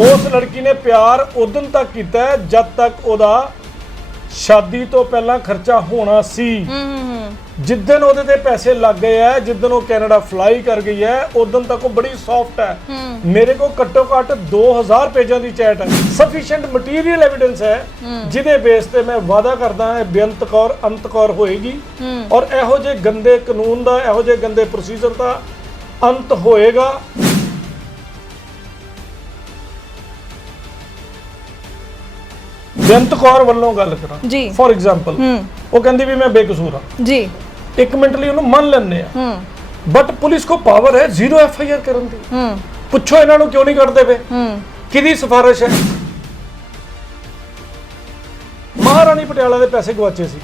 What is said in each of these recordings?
उस लड़की ने प्यार उदन तक किया है जब तक ओदा शादी तो पहला खर्चा होना सी। जिदन ओदे ते पैसे लग गए है, जिदन वो कैनेडा फ्लाई कर गई है, उदन तक वो बड़ी सॉफ्ट है। मेरे को घट्टो घट 2000 पेजां दी चैट है, सफिशिएंट मटीरियल एविडेंस है जिदे बेस ते मैं वादा करदा है बेअंत कौर अंत कौर होएगी और इहो जे गंदे कानून दा, इहो जे गंदे प्रोसीजर दा अंत होएगा। बेअंत कौर ਵੱਲੋਂ ਗੱਲ ਕਰਾਂ ਜੀ, ਫॉर एग्जांपल ਉਹ ਕਹਿੰਦੀ ਵੀ ਮੈਂ ਬੇਕਸੂਰ ਹਾਂ ਜੀ, 1 ਮਿੰਟ ਲਈ ਉਹਨੂੰ ਮੰਨ ਲੈਂਦੇ ਆ, ਬਟ ਪੁਲਿਸ ਕੋ ਪਾਵਰ ਹੈ 0 ਐਫਆਈਆਰ ਕਰਨ ਦੀ। ਪੁੱਛੋ ਇਹਨਾਂ ਨੂੰ ਕਿਉਂ ਨਹੀਂ ਕਰਦੇ ਪਏ, ਕਿਹਦੀ ਸਿਫਾਰਿਸ਼ ਹੈ? ਮਹਾਰਾਣੀ ਪਟਿਆਲਾ ਦੇ ਪੈਸੇ ਗਵਾਚੇ ਸੀ,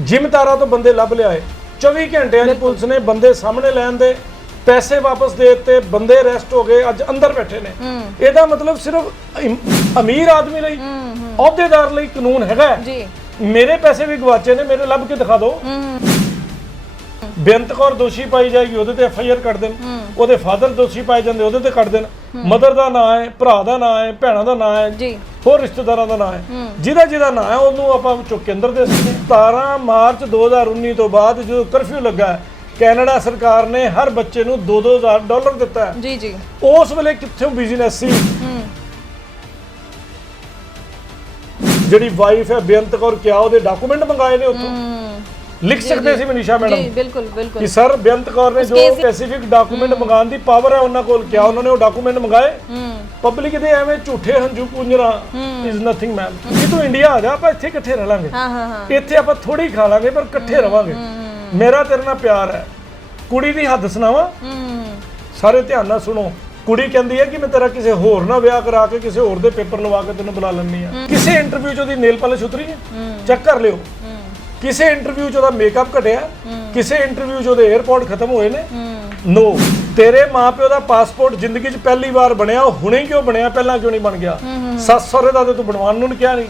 ਜ਼ਿਮੀਂਦਾਰਾਂ ਤੋਂ ਬੰਦੇ ਲੱਭ ਲਿਆਏ, 24 ਘੰਟਿਆਂ ਦੀ ਪੁਲਿਸ ਨੇ ਬੰਦੇ ਸਾਹਮਣੇ ਲੈਣ ਦੇ, पैसे वापस दे दिते, बंदे अरेस्ट हो गए, अज अंदर बैठे ने। ਇਹਦਾ मतलब सिर्फ अमीर आदमी ਲਈ, ਅਹੁਦੇਦਾਰ ਲਈ ਕਾਨੂੰਨ ਹੈਗਾ ਜੀ। ਮੇਰੇ ਪੈਸੇ ਵੀ ਗਵਾਚੇ ਨੇ, ਮੇਰੇ ਲੱਭ ਕੇ ਦਿਖਾ ਦਿਓ। ਬੇਅੰਤ ਕੌਰ ਦੋਸ਼ੀ ਪਾਈ ਜਾਏਗੀ, ਉਹਦੇ ਤੇ ਐਫਆਈਆਰ ਕੱਢ ਦੇਣ, ਉਹਦੇ ਫਾਦਰ ਦੋਸ਼ੀ ਪਾਏ ਜਾਂਦੇ, ਉਹਦੇ ਤੇ ਕੱਢ ਦੇਣ। ਮਦਰ ਦਾ ਨਾਂ ਹੈ, ਭਰਾ ਦਾ ਨਾਂ ਹੈ, ਭੈਣਾਂ ਦਾ ਨਾਂ ਹੈ ਜੀ, ਹੋਰ ਰਿਸ਼ਤੇਦਾਰਾਂ ਦਾ ਨਾਂ ਹੈ, ਜਿਹਦਾ ਨਾਂ ਹੈ ਉਹਨੂੰ ਆਪਾਂ ਚੁੱਕ ਕੇ ਅੰਦਰ ਦੇ ਸਕਦੇ। 17 ਮਾਰਚ 2019 ਤੋਂ ਬਾਅਦ ਜਦੋਂ ਕਰਫਿਊ ਲੱਗਾ, कैनेडा सरकार ने हर बच्चे ਨੂੰ $2,000 ਦਿੱਤਾ ਹੈ ਜੀ ਜੀ। ਉਸ ਵੇਲੇ ਕਿੱਥੋਂ ਬਿਜ਼ਨਸ ਸੀ? ਜਿਹੜੀ ਵਾਈਫ ਹੈ ਬੇਅੰਤ ਕੌਰ, ਕਿਆ ਉਹਦੇ ਡਾਕੂਮੈਂਟ ਮੰਗਾਏ ਨੇ ਉੱਥੋਂ? ਲਿਖ ਸਕਦੇ ਸੀ ਮਨੀਸ਼ਾ ਮੈਡਮ ਜੀ, ਬਿਲਕੁਲ ਬਿਲਕੁਲ, ਕਿ ਸਰ ਬੇਅੰਤ ਕੌਰ ਨੇ ਜੋ ਸਪੈਸੀਫਿਕ ਡਾਕੂਮੈਂਟ ਮੰਗਾਉਣ ਦੀ ਪਾਵਰ ਹੈ ਉਹਨਾਂ ਕੋਲ, ਕਿਆ ਉਹਨਾਂ ਨੇ ਉਹ ਡਾਕੂਮੈਂਟ ਮੰਗਾਏ? ਪਬਲਿਕ ਦੇ ਐਵੇਂ ਝੂਠੇ ਹੰਝੂ ਪੁੰਜਣਾ ਇਜ਼ ਨਥਿੰਗ ਮੈਮ। ਕਿ ਤੂੰ ਇੰਡੀਆ ਆ ਜਾ, ਆਪਾਂ ਇੱਥੇ ਇਕੱਠੇ ਰਹਿ ਲਾਂਗੇ, ਇੱਥੇ ਆਪਾਂ ਥੋੜੀ ਖਾ ਲਾਂਗੇ ਪਰ ਇਕੱਠੇ ਰਵਾਂਗੇ। ਮੇਰਾ ਤੇਰੇ ਨਾਲ ਪਿਆਰ ਹੈ। ਕੁੜੀ ਦੀ ਹੱਦ ਸੁਣਾਵਾ, ਸਾਰੇ ਧਿਆਨ ਨਾਲ ਸੁਣੋ। ਕੁੜੀ ਕਹਿੰਦੀ ਹੈ ਕਿ ਮੈਂ ਤੇਰਾ ਕਿਸੇ ਹੋਰ ਨਾਲ ਵਿਆਹ ਕਰਾ ਕੇ ਕਿਸੇ ਹੋਰ ਦੇ ਪੇਪਰ ਲਵਾ ਕੇ ਤੈਨੂੰ ਬੁਲਾ ਲੈਣੀ ਆ। ਕਿਸੇ ਇੰਟਰਵਿਊ 'ਚ ਉਹਦੀ ਨੇਲ ਪਾਲਿਸ਼ ਉਤਰੀ ਹੈ, ਚੈੱਕ ਕਰ ਲਿਓ। ਕਿਸੇ ਇੰਟਰਵਿਊ 'ਚ ਉਹਦਾ ਮੇਕਅਪ ਘਟਿਆ, ਕਿਸੇ ਇੰਟਰਵਿਊ 'ਚ ਉਹਦੇ 에ਅਰਪੋਰਟ ਖਤਮ ਹੋਏ ਨੇ? ਨੋ। ਤੇਰੇ ਮਾਪਿਓ ਦਾ ਪਾਸਪੋਰਟ ਜ਼ਿੰਦਗੀ 'ਚ ਪਹਿਲੀ ਵਾਰ ਬਣਿਆ, ਉਹ ਹੁਣੇ ਕਿਉਂ ਬਣਿਆ, ਪਹਿਲਾਂ ਕਿਉਂ ਨਹੀਂ ਬਣ ਗਿਆ? ਸੱਸ ਸਹੁਰੇ ਦਾ ਤੇ ਤੂੰ ਬਣਵਾਉਣ ਨੂੰ ਕਿਹਾ ਨਹੀਂ,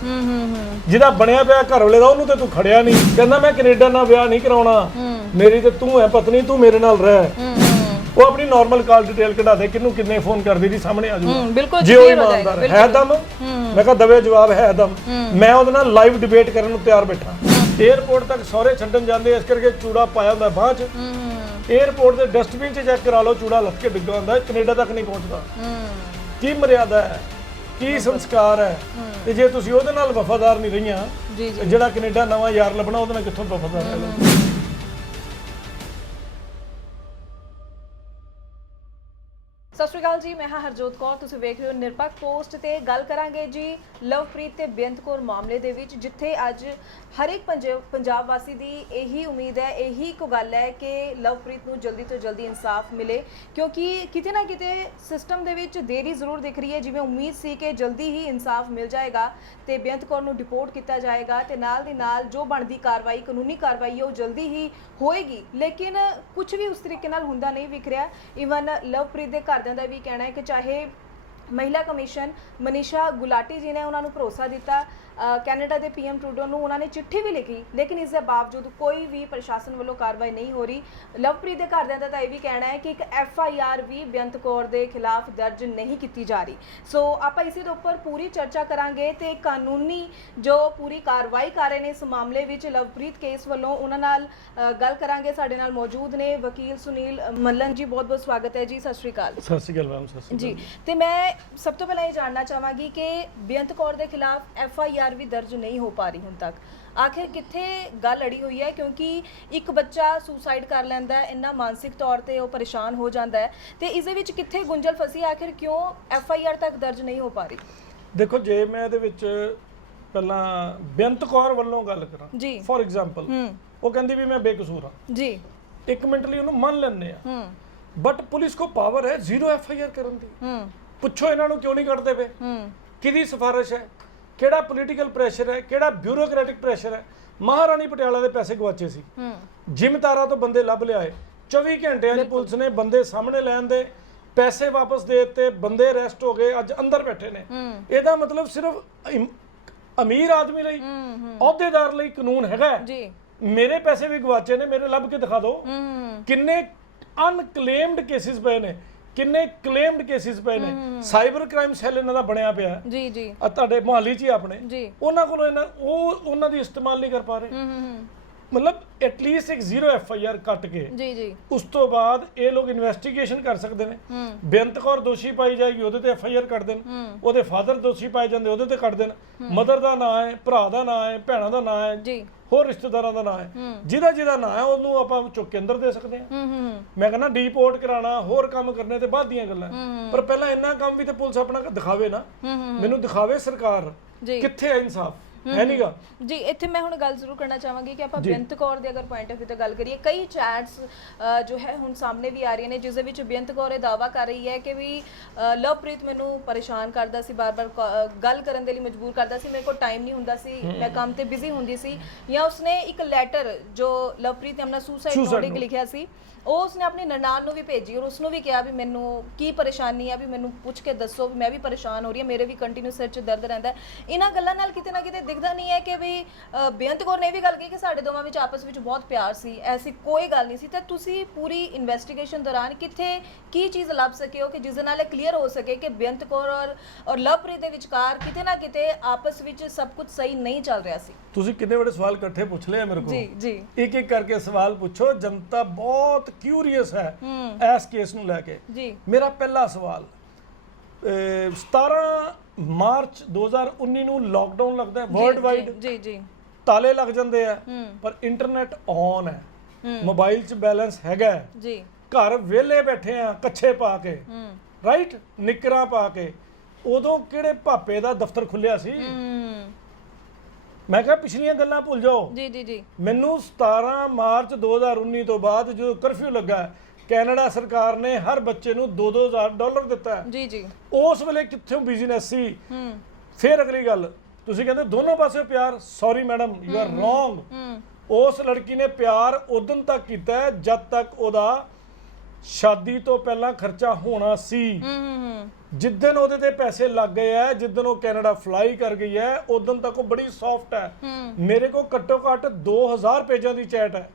ਜਿਹਦਾ ਬਣਿਆ ਪਿਆ ਘਰ ਵਾਲੇ ਦਾ ਉਹਨੂੰ ਤੇ ਤੂੰ ਖੜਿਆ ਨਹੀਂ। ਕਹਿੰਦਾ ਮੈਂ ਕੈਨੇਡਾ ਨਾਲ ਵਿਆਹ ਨਹੀਂ ਕਰਾਉਣਾ, ਮੇਰੀ ਤੇ ਤੂੰ ਹੈ ਪਤਨੀ, ਤੂੰ ਮੇਰੇ ਨਾਲ ਰਹਿ। ਉਹ ਆਪਣੀ ਨਾਰਮਲ ਕਾਲ ਡਿਟੇਲ ਕਢਾ ਦੇ, ਕਿਹਨੂੰ ਕਿੰਨੇ ਫੋਨ ਕਰਦੀ ਦੀ ਸਾਹਮਣੇ ਆ ਜਾਊਗਾ ਜੇ ਉਹ ਇਮਾਨਦਾਰ ਹੈ। ਦਮ ਮੈਂ ਕਿਹਾ ਦਵੇ ਜਵਾਬ ਹੈ ਦਮ। ਮੈਂ ਉਹਦੇ ਨਾਲ ਲਾਈਵ ਡਿਬੇਟ ਕਰਨ ਨੂੰ ਤਿਆਰ ਬੈਠਾ। 에ਅਰਪੋਰਟ ਤੱਕ ਸਹੁਰੇ ਛੱਡਣ ਜਾਂਦੇ, ਇਸ ਕਰਕੇ ਚੂੜਾ ਪਾਇਆ ਹੁੰਦਾ ਬਾਂਹ 'ਚ। 에ਅਰਪੋਰਟ ਦੇ ਡਸਟਬਿਨ 'ਚ ਚੈੱਕ ਕਰਾ ਲਓ, ਚੂੜਾ ਲੱਥ ਕੇ ਡਿੱਗਾ ਹੁੰਦਾ, ਕੈਨੇਡਾ ਤੱਕ ਨਹੀਂ ਪਹੁੰਚਦਾ। ਕੀ ਮਰਿਆਦਾ ਹੈ, ਕੀ ਸੰਸਕਾਰ ਹੈ? ਤੇ ਜੇ ਤੁਸੀਂ ਉਹਦੇ ਨਾਲ ਵਫਾਦਾਰ ਨਹੀਂ ਰਹੀਆਂ, ਜਿਹੜਾ ਕੈਨੇਡਾ ਨਵਾਂ ਯਾਰ ਲੱਭਣਾ ਉਹਦੇ ਨਾਲ ਕਿੱਥੋਂ ਵਫਾਦਾਰ ਰਹਿ ਲਓ? ਸਤਿ ਸ਼੍ਰੀ ਅਕਾਲ ਜੀ, ਮੈਂ ਹਾਂ ਹਰਜੋਤ ਕੌਰ, ਤੁਸੀਂ ਵੇਖ ਰਹੇ ਹੋ ਨਿਰਪੱਖ ਪੋਸਟ। ਤੇ ਗੱਲ ਕਰਾਂਗੇ ਜੀ ਲਵਪ੍ਰੀਤ ਤੇ ਬੇਅੰਤ ਕੌਰ ਮਾਮਲੇ ਦੇ ਵਿੱਚ, ਜਿੱਥੇ ਅੱਜ ਹਰ ਇੱਕ ਪੰਜਾਬ ਵਾਸੀ ਦੀ ਇਹੀ ਉਮੀਦ ਹੈ, ਇਹੀ ਇੱਕ ਗੱਲ ਹੈ ਕਿ ਲਵਪ੍ਰੀਤ ਨੂੰ ਜਲਦੀ ਤੋਂ ਜਲਦੀ ਇਨਸਾਫ ਮਿਲੇ, ਕਿਉਂਕਿ ਕਿਤੇ ਨਾ ਕਿਤੇ ਸਿਸਟਮ ਦੇ ਵਿੱਚ ਦੇਰੀ ਜ਼ਰੂਰ ਦਿਖ ਰਹੀ ਹੈ। ਜਿਵੇਂ ਉਮੀਦ ਸੀ ਕਿ ਜਲਦੀ ਹੀ ਇਨਸਾਫ ਮਿਲ ਜਾਏਗਾ ਤੇ ਬੇਅੰਤ ਕੌਰ ਨੂੰ ਡਿਪੋਰਟ ਕੀਤਾ ਜਾਏਗਾ ਤੇ ਨਾਲ ਦੀ ਨਾਲ ਜੋ ਬਣਦੀ ਕਾਰਵਾਈ, ਕਾਨੂੰਨੀ ਕਾਰਵਾਈ ਹੈ ਉਹ ਜਲਦੀ ਹੀ ਹੋਏਗੀ, ਲੇਕਿਨ ਕੁਝ ਵੀ ਉਸ ਤਰੀਕੇ ਨਾਲ ਹੁੰਦਾ ਨਹੀਂ ਵਿਖ ਰਿਹਾ। ਈਵਨ ਲਵਪ੍ਰੀਤ ਦੇ ਘਰਦਿਆਂ ਦਾ ਵੀ ਕਹਿਣਾ ਹੈ ਕਿ ਚਾਹੇ ਮਹਿਲਾ ਕਮਿਸ਼ਨ ਮਨੀਸ਼ਾ ਗੁਲਾਟੀ ਜੀ ਨੇ ਉਹਨਾਂ ਨੂੰ ਭਰੋਸਾ ਦਿੱਤਾ, ਕੈਨੇਡਾ ਦੇ PM ਟਰੂਡੋ ਨੂੰ ਉਹਨਾਂ ਨੇ ਚਿੱਠੀ ਵੀ ਲਿਖੀ, ਲੇਕਿਨ ਇਸ ਦੇ ਬਾਵਜੂਦ ਕੋਈ ਵੀ ਪ੍ਰਸ਼ਾਸਨ ਵੱਲੋਂ ਕਾਰਵਾਈ ਨਹੀਂ ਹੋ ਰਹੀ। ਲਵਪ੍ਰੀਤ ਦੇ ਘਰਦਿਆਂ ਦਾ ਤਾਂ ਇਹ ਵੀ ਕਹਿਣਾ ਹੈ ਕਿ ਇੱਕ FIR ਵੀ ਬੇਅੰਤ ਕੌਰ ਦੇ ਖਿਲਾਫ ਦਰਜ ਨਹੀਂ ਕੀਤੀ ਜਾ ਰਹੀ। ਸੋ ਆਪਾਂ ਇਸੇ ਦੇ ਉੱਪਰ ਪੂਰੀ ਚਰਚਾ ਕਰਾਂਗੇ ਤੇ ਕਾਨੂੰਨੀ ਜੋ ਪੂਰੀ ਕਾਰਵਾਈ ਕਰ ਰਹੇ ਨੇ ਇਸ ਮਾਮਲੇ ਵਿੱਚ ਲਵਪ੍ਰੀਤ ਕੇਸ ਵੱਲੋਂ, ਉਹਨਾਂ ਨਾਲ ਗੱਲ ਕਰਾਂਗੇ। ਸਾਡੇ ਨਾਲ ਮੌਜੂਦ ਨੇ ਵਕੀਲ ਸੁਨੀਲ ਮੱਲਨ ਜੀ, ਬਹੁਤ ਬਹੁਤ ਸਵਾਗਤ ਹੈ ਜੀ। ਸਤਿ ਸ਼੍ਰੀ ਅਕਾਲ। ਸਤਿ ਸ਼੍ਰੀ ਅਕਾਲ ਮੈਮ। ਸਤਿ ਸ਼੍ਰੀ ਅਕਾਲ ਜੀ। ਤੇ ਮੈਂ ਸਭ ਤੋਂ ਪਹਿਲਾਂ ਇਹ ਜਾਣਨਾ ਚਾਹਾਂਗੀ ਕਿ ਬੇਅੰਤ ਕੌਰ ਦੇ ਖਿਲਾਫ FIR ਵੀ ਦਰਜ ਨਹੀਂ ਹੋ ਪਾ ਰਹੀ ਹੁਣ ਤੱਕ, ਆਖਿਰ ਕਿੱਥੇ ਗੱਲ ਅੜੀ ਹੋਈ ਹੈ? ਕਿਉਂਕਿ ਇੱਕ ਬੱਚਾ ਸੁਸਾਈਡ ਕਰ ਲੈਂਦਾ ਹੈ, ਇੰਨਾ ਮਾਨਸਿਕ ਤੌਰ ਤੇ ਉਹ ਪਰੇਸ਼ਾਨ ਹੋ ਜਾਂਦਾ ਹੈ, ਤੇ ਇਸ ਦੇ ਵਿੱਚ ਕਿੱਥੇ ਗੁੰਝਲ ਫਸੀ, ਆਖਿਰ ਕਿਉਂ FIR ਤੱਕ ਦਰਜ ਨਹੀਂ ਹੋ ਪਾ ਰਹੀ? ਦੇਖੋ, ਜੇ ਮੈਂ ਇਹਦੇ ਵਿੱਚ ਪਹਿਲਾਂ ਬੇਅੰਤ ਕੌਰ ਵੱਲੋਂ ਗੱਲ ਕਰਾਂ ਜੀ, ਫॉर एग्जांपल, ਉਹ ਕਹਿੰਦੀ ਵੀ ਮੈਂ ਬੇਕਸੂਰ ਹਾਂ ਜੀ, 1 ਮਿੰਟ ਲਈ ਉਹਨੂੰ ਮੰਨ ਲੈਂਦੇ ਆ, ਬਟ ਪੁਲਿਸ ਕੋ ਪਾਵਰ ਹੈ 0 FIR ਕਰਨ ਦੀ। ਪੁੱਛੋ ਇਹਨਾਂ ਨੂੰ ਕਿਉਂ ਨਹੀਂ ਕੱਢਦੇ ਪਏ, ਕਿਹਦੀ ਸਿਫਾਰਿਸ਼ ਹੈ, ਕਿਹੜਾ ਪੋਲੀਟੀਕਲ ਪ੍ਰੈਸ਼ਰ ਹੈ, ਕਿਹੜਾ ਬਿਊਰੋਕ੍ਰੈਟਿਕ ਪ੍ਰੈਸ਼ਰ ਹੈ? ਮਹਾਰਾਣੀ ਪਟਿਆਲਾ ਦੇ ਪੈਸੇ ਗਵਾਚੇ ਸੀ, ਜ਼ਿਮੀਂਦਾਰਾਂ ਤੋਂ ਬੰਦੇ ਲੱਭ ਲਿਆਏ, 24 ਘੰਟਿਆਂ ਦੀ ਪੁਲਿਸ ਨੇ ਬੰਦੇ ਸਾਹਮਣੇ ਲੈਣ ਦੇ, ਪੈਸੇ ਵਾਪਸ ਦੇ ਦਿੱਤੇ, ਬੰਦੇ ਅਰੈਸਟ ਹੋ ਗਏ, ਅੱਜ ਅੰਦਰ ਬੈਠੇ ਨੇ। ਇਹਦਾ मतलब ਸਿਰਫ ਅਮੀਰ ਆਦਮੀ ਲਈ, ਅਹੁਦੇਦਾਰ ਲਈ ਕਾਨੂੰਨ ਹੈਗਾ ਜੀ। ਮੇਰੇ ਪੈਸੇ ਵੀ ਗਵਾਚੇ ਨੇ, ਮੇਰੇ ਲੱਭ ਕੇ ਦਿਖਾ ਦਿਓ। ਕਿੰਨੇ ਅਨਕਲੇਮਡ ਕੇਸਿਸ ਪਏ ਨੇ, ਕਿੰਨੇ ਕਲੇਮਡ ਕੇਸਿਸ ਪਏ ਨੇ। ਸਾਈਬਰ ਕ੍ਰਾਈਮ ਸੈੱਲ ਇਹਨਾਂ ਦਾ ਬਣਿਆ ਪਿਆ ਜੀ ਜੀ ਆ ਤੁਹਾਡੇ ਮੁਹੱਲੇ 'ਚ ਹੀ ਆਪਣੇ, ਜੀ ਉਹਨਾਂ ਕੋਲੋਂ ਉਹਨਾਂ ਦੀ ਇਸਤੇਮਾਲ ਨਹੀਂ ਕਰ ਪਾ ਰਹੇ। ਮਤਲਬ ਐਟਲੀਸਟ ਇੱਕ 0 FIR ਕੱਟ ਕੇ ਜੀ ਜੀ ਉਸ ਤੋਂ ਬਾਅਦ ਇਹ ਲੋਕ ਇਨਵੈਸਟੀਗੇਸ਼ਨ ਕਰ ਸਕਦੇ ਨੇ। ਬੇਅੰਤ ਕੌਰ ਦੋਸ਼ੀ ਪਾਈ ਜਾਏਗੀ ਉਹਦੇ ਤੇ FIR ਕੱਟ ਦੇਣ, ਉਹਦੇ ਫਾਦਰ ਦੋਸ਼ੀ ਪਾਏ ਜਾਂਦੇ ਉਹਦੇ ਤੇ ਕੱਟ ਦੇਣ, ਮਦਰ ਦਾ ਨਾਂ ਹੈ, ਭਰਾ ਦਾ ਨਾਂ ਹੈ, ਭੈਣਾਂ ਦਾ ਨਾਂ ਹੈ, ਜੀ ਹੋਰ ਰਿਸ਼ਤੇਦਾਰਾਂ ਦਾ ਨਾਂ ਹੈ, ਜਿਹਦਾ ਨਾਂ ਹੈ ਉਹਨੂੰ ਆਪਾਂ ਚੁੱਕ ਕੇ ਅੰਦਰ ਦੇ ਸਕਦੇ ਹਾਂ। ਮੈਂ ਕਹਿੰਦਾ ਡੀਪੋਰਟ ਕਰਾਣਾ, ਹੋਰ ਕੰਮ ਕਰਨੇ ਤੇ ਬਾਅਦ ਦੀਆਂ ਗੱਲਾਂ, ਪਰ ਪਹਿਲਾਂ ਇੰਨਾ ਕੰਮ ਵੀ ਤੇ ਪੁਲਿਸ ਆਪਣਾ ਦਿਖਾਵੇ ਨਾ, ਮੈਨੂੰ ਦਿਖਾਵੇ ਸਰਕਾਰ ਕਿੱਥੇ ਹੈ ਇਨਸਾਫ, ਹੈ ਨਹੀਂਗਾ ਜੀ। ਇੱਥੇ ਮੈਂ ਹੁਣ ਗੱਲ ਜ਼ਰੂਰ ਕਰਨਾ ਚਾਹਾਂਗੀ ਕਿ ਆਪਾਂ ਬੇਅੰਤ ਕੌਰ ਦੇ ਅਗਰ ਪੁਆਇੰਟ ਆਫ ਵਿਊ ਤੇ ਗੱਲ ਕਰੀਏ, ਕਈ ਚੈਟਸ ਜੋ ਹੈ ਹੁਣ ਸਾਹਮਣੇ ਵੀ ਆ ਰਹੀਆਂ ਨੇ ਜਿਸ ਦੇ ਵਿੱਚ ਬੇਅੰਤ ਕੌਰ ਇਹ ਦਾਅਵਾ ਕਰ ਰਹੀ ਹੈ ਕਿ ਵੀ ਲਵਪ੍ਰੀਤ ਮੈਨੂੰ ਪਰੇਸ਼ਾਨ ਕਰਦਾ ਸੀ, ਬਾਰ-ਬਾਰ ਗੱਲ ਕਰਨ ਦੇ ਲਈ ਮਜਬੂਰ ਕਰਦਾ ਸੀ, ਮੇਰੇ ਕੋਲ ਟਾਈਮ ਨਹੀਂ ਹੁੰਦਾ ਸੀ, ਮੈਂ ਕੰਮ ਤੇ ਬਿਜ਼ੀ ਹੁੰਦੀ ਸੀ। ਜਾਂ ਉਸਨੇ ਇੱਕ ਲੈਟਰ ਜੋ ਲਵਪ੍ਰੀਤ ਨੇ ਆਪਣਾ ਸੁਸਾਈਡ ਨੋਟ ਲਿਖਿਆ ਸੀ ਉਹ ਉਸਨੇ ਆਪਣੀ ਨਨਾਣ ਨੂੰ ਵੀ ਭੇਜੀ ਔਰ ਉਸਨੂੰ ਵੀ ਕਿਹਾ ਵੀ ਮੈਨੂੰ ਕੀ ਪਰੇਸ਼ਾਨੀ ਆ, ਵੀ ਮੈਨੂੰ ਪੁੱਛ ਕੇ ਦੱਸੋ, ਮੈਂ ਵੀ ਪਰੇਸ਼ਾਨ ਹੋ ਰਹੀ ਹਾਂ, ਮੇਰੇ ਵੀ ਕੰਟੀਨਿਊ ਸਿਰ 'ਚ ਦਰਦ ਰਹਿੰਦਾ। ਇਹਨਾਂ ਗੱਲਾਂ ਨਾਲ ਕਿਤੇ ਨਾ ਕਿਤੇ ਦਿਖਦਾ ਨਹੀਂ ਹੈ ਕਿ ਵੀ ਬੇਅੰਤ ਕੌਰ ਨੇ ਵੀ ਗੱਲ ਕਹੀ ਕਿ ਸਾਡੇ ਦੋਵਾਂ ਵਿੱਚ ਆਪਸ ਵਿੱਚ ਬਹੁਤ ਪਿਆਰ ਸੀ, ਐਸੀ ਕੋਈ ਗੱਲ ਨਹੀਂ ਸੀ। ਤਾਂ ਤੁਸੀਂ ਪੂਰੀ ਇਨਵੈਸਟੀਗੇਸ਼ਨ ਦੌਰਾਨ ਕਿੱਥੇ ਕੀ ਚੀਜ਼ ਲੱਭ ਸਕੇ ਹੋ ਕਿ ਜਿਸ ਦੇ ਨਾਲ ਇਹ ਕਲੀਅਰ ਹੋ ਸਕੇ ਕਿ ਬੇਅੰਤ ਕੌਰ ਔਰ ਲਵਪ੍ਰੀਤ ਦੇ ਵਿਚਕਾਰ ਕਿਤੇ ਨਾ ਕਿਤੇ ਆਪਸ ਵਿੱਚ ਸਭ ਕੁਝ ਸਹੀ ਨਹੀਂ ਚੱਲ ਰਿਹਾ ਸੀ? ਤੁਸੀਂ ਕਿੰਨੇ ਵੱਡੇ ਸਵਾਲ ਇਕੱਠੇ ਪੁੱਛ ਲਏ ਮੇਰੇ ਕੋਲ। ਜੀ ਜੀ ਇੱਕ ਇੱਕ ਕਰਕੇ ਸਵਾਲ ਪੁੱਛੋ, ਜਨਤਾ ਬਹੁਤ ਕਿਊਰੀਅਸ ਹੈ ਇਸ ਕੇਸ ਨੂੰ ਲੈ ਕੇ। ਜੀ ਮੇਰਾ ਪਹਿਲਾ ਸਵਾਲ, 17 ਮਾਰਚ 2019 ਨੂੰ ਲਾਕਡਾਊਨ ਲੱਗਦਾ ਹੈ ਵਰਲਡ ਵਾਈਡ, ਜੀ ਜੀ ਤਾਲੇ ਲੱਗ ਜਾਂਦੇ ਆ, ਪਰ ਇੰਟਰਨੈਟ ਔਨ ਹੈ, ਮੋਬਾਈਲ 'ਚ ਬੈਲੈਂਸ ਹੈਗਾ ਜੀ, ਘਰ ਵਿਹਲੇ ਬੈਠੇ ਆ ਕੱਛੇ ਪਾ ਕੇ, ਰਾਈਟ, ਨਿੱਕਰਾਂ ਪਾ ਕੇ। ਉਦੋਂ ਕਿਹੜੇ ਭਾਪੇ ਦਾ ਦਫ਼ਤਰ ਖੁੱਲਿਆ ਸੀ? ਮੈਂ ਕਿਹਾ ਪਿਛਲੀਆਂ ਗੱਲਾਂ ਭੁੱਲ ਜਾਓ। ਜੀ ਜੀ ਜੀ ਮੈਨੂੰ 17 ਮਾਰਚ 2019 ਤੋਂ ਬਾਅਦ ਜਦੋਂ ਕਰਫਿਊ ਲੱਗਾ, ਕੈਨੇਡਾ ਸਰਕਾਰ ਨੇ ਹਰ ਬੱਚੇ ਨੂੰ $2,000 ਦਿੱਤਾ ਹੈ। ਜੀ ਜੀ ਉਸ ਵੇਲੇ ਕਿੱਥੋਂ ਬਿਜ਼ਨਸ ਸੀ? ਫਿਰ ਅਗਲੀ ਗੱਲ, ਤੁਸੀਂ ਕਹਿੰਦੇ ਦੋਨੋਂ ਪਾਸੇ ਪਿਆਰ, sorry madam you are wrong. ਉਸ ਲੜਕੀ ਨੇ ਪਿਆਰ ਉਦੋਂ ਤੱਕ ਕੀਤਾ ਹੈ ਜਦ ਤੱਕ ਉਹਦਾ ਸ਼ਾਦੀ ਤੋਂ ਪਹਿਲਾਂ ਖਰਚਾ ਹੋਣਾ ਸੀ। ਜਿੱਦਣ ਉਹਦੇ ਤੇ ਪੈਸੇ ਲੱਗ ਗਏ ਆ, ਜਿੱਦਣ ਉਹ ਕੈਨੇਡਾ ਫਲਾਈ ਕਰ ਗਈ ਹੈ, ਉਦੋਂ ਤੱਕ ਉਹ ਬੜੀ ਸੌਫਟ ਹੈ। ਮੇਰੇ ਕੋਲ ਘੱਟੋ ਘੱਟ 2000 ਪੇਜਾਂ ਦੀ ਚੈਟ ਹੈ,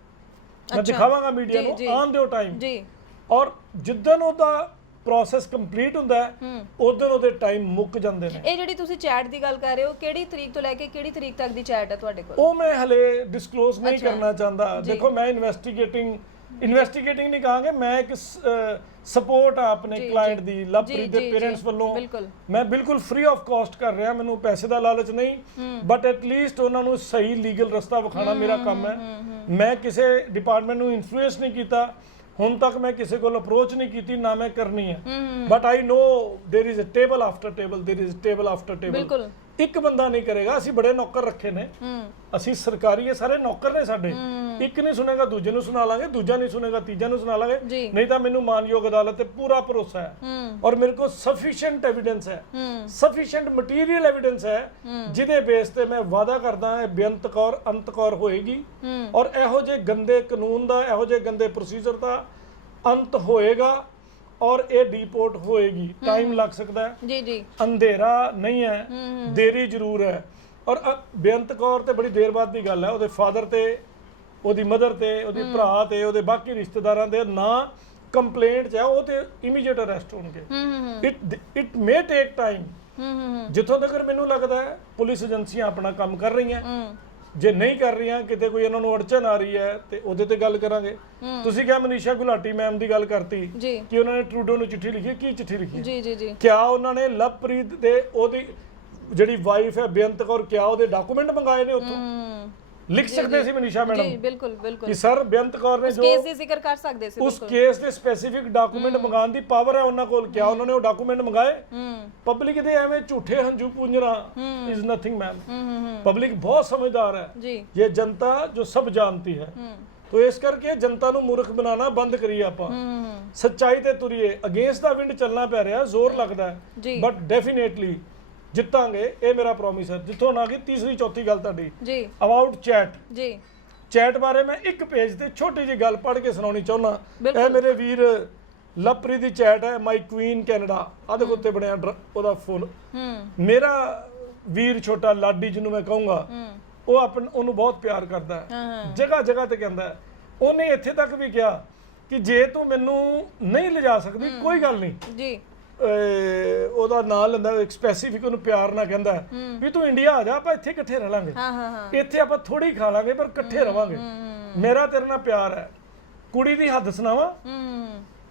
ਮੈਂ ਦਿਖਾਵਾਂਗਾ ਮੀਡੀਆ ਨੂੰ, ਆਨ ਦਿਓ ਟਾਈਮ ਜੀ। ਔਰ ਜਿੱਦਣ ਉਹਦਾ ਪ੍ਰੋਸੈਸ ਕੰਪਲੀਟ ਹੁੰਦਾ ਹੈ ਉਦੋਂ ਉਹਦੇ ਟਾਈਮ ਮੁੱਕ ਜਾਂਦੇ ਨੇ। ਇਹ ਜਿਹੜੀ ਤੁਸੀਂ ਚੈਟ ਦੀ ਗੱਲ ਕਰ ਰਹੇ ਹੋ, ਕਿਹੜੀ ਤਰੀਕ ਤੋਂ ਲੈ ਕੇ ਕਿਹੜੀ ਤਰੀਕ ਤੱਕ ਦੀ ਚੈਟ ਹੈ ਤੁਹਾਡੇ ਕੋਲ? ਉਹ ਮੈਂ ਹਲੇ ਡਿਸਕਲੋਜ਼ ਨਹੀਂ ਕਰਨਾ ਚਾਹੁੰਦਾ। ਦੇਖੋ ਮੈਂ ਇਨਵੈਸਟੀਗੇਟਿੰਗ ਨਹੀਂ ਕਹਾਂਗੇ, ਮੈਂ ਇੱਕ ਸਪੋਰਟ ਆ ਆਪਣੇ ਕਲਾਇੰਟ ਦੀ, ਲਵਪ੍ਰੀਤ ਦੇ ਪੇਰੈਂਟਸ ਵੱਲੋਂ ਮੈਂ ਬਿਲਕੁਲ ਫ੍ਰੀ ਆਫ ਕਾਸਟ ਕਰ ਰਿਹਾ, ਮੈਨੂੰ ਪੈਸੇ ਦਾ ਲਾਲਚ ਨਹੀਂ, ਬਟ ਐਟਲੀਸਟ ਉਹਨਾਂ ਨੂੰ ਸਹੀ ਲੀਗਲ ਰਸਤਾ ਵਿਖਾਣਾ ਮੇਰਾ ਕੰਮ ਹੈ। ਮੈਂ ਕਿਸੇ ਡਿਪਾਰਟਮੈਂਟ ਨੂੰ ਇਨਫਲੂਐਂਸ ਨਹੀਂ ਕੀਤਾ, ਹੁਣ ਤੱਕ ਮੈਂ ਕਿਸੇ ਕੋਲ ਅਪਰੋਚ ਨਹੀਂ ਕੀਤੀ, ਨਾ ਮੈਂ ਕਰਨੀ ਹੈ, but I know there is a table after table, there is table after table. ਬਿਲਕੁਲ ਇੱਕ ਬੰਦਾ ਨਹੀਂ ਕਰੇਗਾ, ਅਸੀਂ ਬੜੇ ਨੌਕਰ ਰੱਖੇ ਨੇ, ਅਸੀਂ ਸਰਕਾਰੀ ਸਾਰੇ ਨੌਕਰ ਨੇ ਸਾਡੇ, ਇੱਕ ਨਹੀਂ ਸੁਣੇਗਾ ਦੂਜੇ ਨੂੰ ਸੁਣਾ ਲਾਂਗੇ, ਦੂਜਾ ਨਹੀਂ ਸੁਣੇਗਾ ਤੀਜਾ ਨੂੰ ਸੁਣਾ ਲਾਂਗੇ, ਨਹੀਂ ਤਾਂ ਮੈਨੂੰ ਮਾਨਯੋਗ ਅਦਾਲਤ ਤੇ ਪੂਰਾ ਭਰੋਸਾ ਹੈ ਔਰ ਮੇਰੇ ਕੋਲ ਸਫੀਸ਼ੀਐਂਟ ਐਵੀਡੈਂਸ ਹੈ, ਸਫੀਸ਼ੀਐਂਟ ਮਟੀਰੀਅਲ ਐਵੀਡੈਂਸ ਹੈ, ਜਿਹਦੇ ਬੇਸ ਤੇ ਮੈਂ ਵਾਅਦਾ ਕਰਦਾ ਹਾਂ ਬੇਅੰਤ ਕੌਰ ਅੰਤ ਕੌਰ ਹੋਏਗੀ ਔਰ ਇਹੋ ਜਿਹੇ ਗੰਦੇ ਕਾਨੂੰਨ ਦਾ, ਇਹੋ ਜਿਹੇ ਗੰਦੇ ਪ੍ਰੋਸੀਜਰ ਦਾ ਅੰਤ ਹੋਏਗਾ ਔਰ ਇਹ ਡੀਪੋਰਟ ਹੋਏਗੀ। ਟਾਈਮ ਲੱਗ ਸਕਦਾ ਹੈ ਜੀ ਜੀ, ਅੰਧੇਰਾ ਨਹੀਂ ਹੈ, ਦੇਰੀ ਜ਼ਰੂਰ ਹੈ। ਔਰ ਬੇਅੰਤ ਕੌਰ ਤੇ ਬੜੀ ਦੇਰ ਬਾਅਦ ਦੀ ਗੱਲ ਹੈ, ਉਹਦੇ ਫਾਦਰ ਤੇ, ਉਹਦੀ ਮਦਰ ਤੇ, ਉਹਦੇ ਭਰਾ ਤੇ, ਉਹਦੇ ਬਾਕੀ ਰਿਸ਼ਤੇਦਾਰਾਂ ਦੇ ਨਾਂ ਕੰਪਲੇਂਟ 'ਚ ਹੈ, ਉਹ ਤੇ ਇਮੀਡੀਏਟ ਅਰੈਸਟ ਹੋਣਗੇ। It may take time. ਜਿੱਥੋਂ ਤੱਕ ਮੈਨੂੰ ਲੱਗਦਾ ਹੈ ਪੁਲਿਸ ਏਜੰਸੀਆਂ ਆਪਣਾ ਕੰਮ ਕਰ ਰਹੀਆਂ, ਜੇ ਨਹੀਂ ਕਰ ਰਹੀਆਂ, ਕਿਤੇ ਕੋਈ ਇਹਨਾਂ ਨੂੰ ਅੜਚਨ ਆ ਰਹੀ ਹੈ ਤੇ ਉਹਦੇ ਤੇ ਗੱਲ ਕਰਾਂਗੇ। ਤੁਸੀਂ ਕਿਹਾ ਮਨੀਸ਼ਾ ਗੁਲਾਟੀ ਮੈਮ ਦੀ ਗੱਲ ਕਰਤੀ ਕਿ ਉਹਨਾਂ ਨੇ ਟਰੂਡੋ ਨੂੰ ਚਿੱਠੀ ਲਿਖੀ, ਕੀ ਚਿੱਠੀ ਲਿਖੀ? ਜੀ ਜੀ ਜੀ, ਕਿਆ ਉਹਨਾਂ ਨੇ ਲਵਪ੍ਰੀਤ ਦੇ, ਉਹਦੀ ਜਿਹੜੀ ਵਾਈਫ ਹੈ ਬੇਅੰਤ ਕੌਰ, ਕਿਆ ਉਹਦੇ ਡਾਕੂਮੈਂਟ ਮੰਗਾਏ ਨੇ ਉੱਥੋਂ? ਲਿਖ ਸਕਦੇ ਸੀ ਮਨੀਸ਼ਾ ਮੈਡਮ ਜੀ, ਬਿਲਕੁਲ ਬਿਲਕੁਲ, ਕਿ ਸਰ ਬੇਅੰਤ ਕੌਰ ਨੇ ਜੋ ਕੇਸ ਦੀ ਜ਼ਿਕਰ ਕਰ ਸਕਦੇ ਸੀ, ਉਸ ਕੇਸ ਦੇ ਸਪੈਸੀਫਿਕ ਡਾਕੂਮੈਂਟ ਮੰਗਾਉਣ ਦੀ ਪਾਵਰ ਹੈ ਉਹਨਾਂ ਕੋਲ, ਕਿਆ ਉਹਨਾਂ ਨੇ ਉਹ ਡਾਕੂਮੈਂਟ ਮੰਗਾਏ? ਪਬਲਿਕ ਦੇ ਐਵੇਂ ਝੂਠੇ ਹੰਝੂ ਪੂੰਝਣਾ ਇਜ਼ ਨਥਿੰਗ ਮੈਮ। ਪਬਲਿਕ ਬਹੁਤ ਸਮਝਦਾਰ ਹੈ ਜੀ, ਇਹ ਜਨਤਾ ਜੋ ਸਭ ਜਾਣਤੀ ਹੈ, तो इस करके जनता ਨੂੰ मूर्ख बनाना बंद करिए ਆਪਾਂ, सच्चाई ਤੇ ਤੁਰੀਏ। ਅਗੇਂਸਟ ਦਾ ਵਿੰਡ ਚੱਲਣਾ ਪੈ ਰਿਹਾ, ਜ਼ੋਰ ਲੱਗਦਾ ਹੈ, ਬਟ ਡੈਫੀਨੇਟਲੀ ਜਿੱਤਾਂਗੇ, ਇਹ ਮੇਰਾ ਪ੍ਰੋਮਿਸ ਹੈ। ਜਿੱਥੋਂ ਨਾ ਕਿ ਤੀਸਰੀ ਚੌਥੀ ਗੱਲ ਤੁਹਾਡੀ ਜੀ ਅਬਾਊਟ ਚੈਟ ਜੀ, ਚੈਟ ਬਾਰੇ ਮੈਂ ਇੱਕ ਪੇਜ ਤੇ ਛੋਟੀ ਜਿਹੀ ਗੱਲ ਪੜ੍ਹ ਕੇ ਸੁਣਾਉਣੀ ਚਾਹੁੰਦਾ। ਇਹ ਮੇਰੇ ਵੀਰ ਲਵਪ੍ਰੀਤ ਦੀ ਚੈਟ ਹੈ, ਮਾਈ ਕੁਈਨ ਕੈਨੇਡਾ, ਆ ਦੇਖੋ ਉੱਤੇ ਬਣਿਆ ਉਹਦਾ ਫੋਨ। ਮੇਰਾ ਵੀਰ ਛੋਟਾ ਲਾਡੀ ਜਿਹਨੂੰ ਮੈਂ ਕਹੂੰਗਾ, ਉਹ ਉਹਨੂੰ ਬਹੁਤ ਪਿਆਰ ਕਰਦਾ ਹੈ, ਜਗ੍ਹਾ ਜਗ੍ਹਾ ਤੇ ਕਹਿੰਦਾ ਹੈ। ਉਹਨੇ ਇੱਥੇ ਤੱਕ ਵੀ ਕਿਹਾ ਕਿ ਜੇ ਤੂੰ ਮੈਨੂੰ ਨਹੀਂ ਲਿਜਾ ਸਕਦੀ ਕੋਈ ਗੱਲ ਨਹੀਂ ਜੀ ਉਹਦਾ ਨਾਂ ਲੈਂਦਾ ਇੱਕ ਸਪੈਸੀਫਿਕ ਉਹਨੂੰ ਪਿਆਰ ਨਾਲ ਕਹਿੰਦਾ ਵੀ ਤੂੰ ਇੰਡੀਆ ਆ ਜਾ ਆਪਾਂ ਇੱਥੇ ਇਕੱਠੇ ਰਹਿ ਲਾਂਗੇ ਇੱਥੇ ਆਪਾਂ ਥੋੜੀ ਖਾ ਲਾਂਗੇ ਪਰ ਇਕੱਠੇ ਰਵਾਂਗੇ ਮੇਰਾ ਤੇਰੇ ਨਾਲ ਪਿਆਰ ਹੈ। ਕੁੜੀ ਦੀ ਹੱਦ ਸੁਣਾਵਾਂ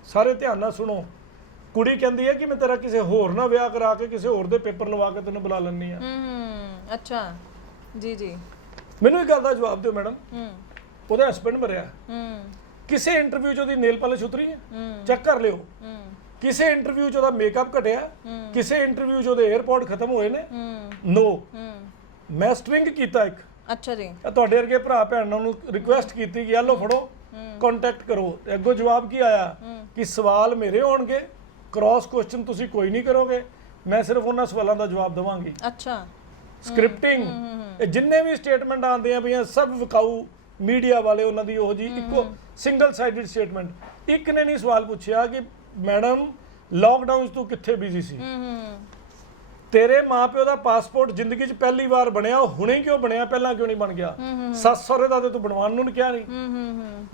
ਸਾਰੇ ਧਿਆਨ ਨਾਲ ਸੁਣੋ। ਕੁੜੀ ਕਹਿੰਦੀ ਹੈ ਕਿ ਮੈਂ ਤੇਰਾ ਕਿਸੇ ਹੋਰ ਨਾਲ ਵਿਆਹ ਕਰਾ ਕੇ ਕਿਸੇ ਹੋਰ ਦੇ ਪੇਪਰ ਲਵਾ ਕੇ ਤੈਨੂੰ ਬੁਲਾ ਲੈਣੀ ਆ। ਅੱਛਾ ਜੀ ਜੀ ਮੈਨੂੰ ਇੱਕ ਗੱਲ ਦਾ ਜਵਾਬ ਦਿਓ ਮੈਡਮ। ਉਹਦਾ ਹਸਬੰਡ ਮਰਿਆ ਕਿਸੇ ਇੰਟਰਵਿਊ 'ਚ ਉਹਦੀ ਨੇਲ ਪਾਲਿਸ਼ ਉਤਰੀ ਹੈ ਚੈੱਕ ਕਰ ਲਿਓ। ਕਿਸੇ ਇੰਟਰਵਿਊ 'ਚ ਉਹਦਾ ਮੇਕਅਪ ਘਟਿਆ ਕਿਸੇ ਇੰਟਰਵਿਊ 'ਚ ਉਹਦੇ 에어ਪੋਰਟ ਖਤਮ ਹੋਏ ਨੇ ਨੋ। ਮੈਂ ਸਟ੍ਰਿੰਗ ਕੀਤਾ ਇੱਕ ਅੱਛਾ ਜੀ ਤੁਹਾਡੇ ਵਰਗੇ ਭਰਾ ਭੈਣਾਂ ਨੂੰ ਰਿਕੁਐਸਟ ਕੀਤੀ ਕਿ ਆਲੋ ਫੜੋ ਕੰਟੈਕਟ ਕਰੋ। ਅੱਗੋਂ ਜਵਾਬ ਕੀ ਆਇਆ ਕਿ ਸਵਾਲ ਮੇਰੇ ਹੋਣਗੇ ਕ੍ਰਾਸ ਕੁਐਸਚਨ ਤੁਸੀਂ ਕੋਈ ਨਹੀਂ ਕਰੋਗੇ ਮੈਂ ਸਿਰਫ ਉਹਨਾਂ ਸਵਾਲਾਂ ਦਾ ਜਵਾਬ ਦਵਾਂਗੀ। ਅੱਛਾ ਸਕ੍ਰਿਪਟਿੰਗ ਜਿੰਨੇ ਵੀ ਸਟੇਟਮੈਂਟ ਆਉਂਦੇ ਆ ਪਈਆਂ ਸਭ ਵਿਕਾਊ ਮੀਡੀਆ ਵਾਲੇ ਉਹਨਾਂ ਦੀ ਉਹ ਜੀ ਇੱਕੋ ਸਿੰਗਲ ਸਾਈਡਡ ਸਟੇਟਮੈਂਟ। ਇੱਕ ਨੇ ਨਹੀਂ ਸਵਾਲ ਪੁੱਛਿਆ ਕਿ ਮੈਡਮ ਲਾਕਡਾਊਨ 'ਚ ਤੂੰ ਕਿੱਥੇ ਬਿਜ਼ੀ ਸੀ ਤੇਰੇ ਮਾਪਿਓ ਦਾ ਪਾਸਪੋਰਟ ਜ਼ਿੰਦਗੀ 'ਚ ਪਹਿਲੀ ਵਾਰ ਬਣਿਆ ਉਹ ਹੁਣੇ ਕਿਉਂ ਬਣਿਆ ਪਹਿਲਾਂ ਕਿਉਂ ਨਹੀਂ ਬਣ ਗਿਆ ਸੱਸ ਸਹੁਰੇ ਦਾ ਤੇ ਤੂੰ ਬਣਵਾਉਣ ਨੂੰ ਨਹੀਂ ਕਿਹਾ ਨਹੀਂ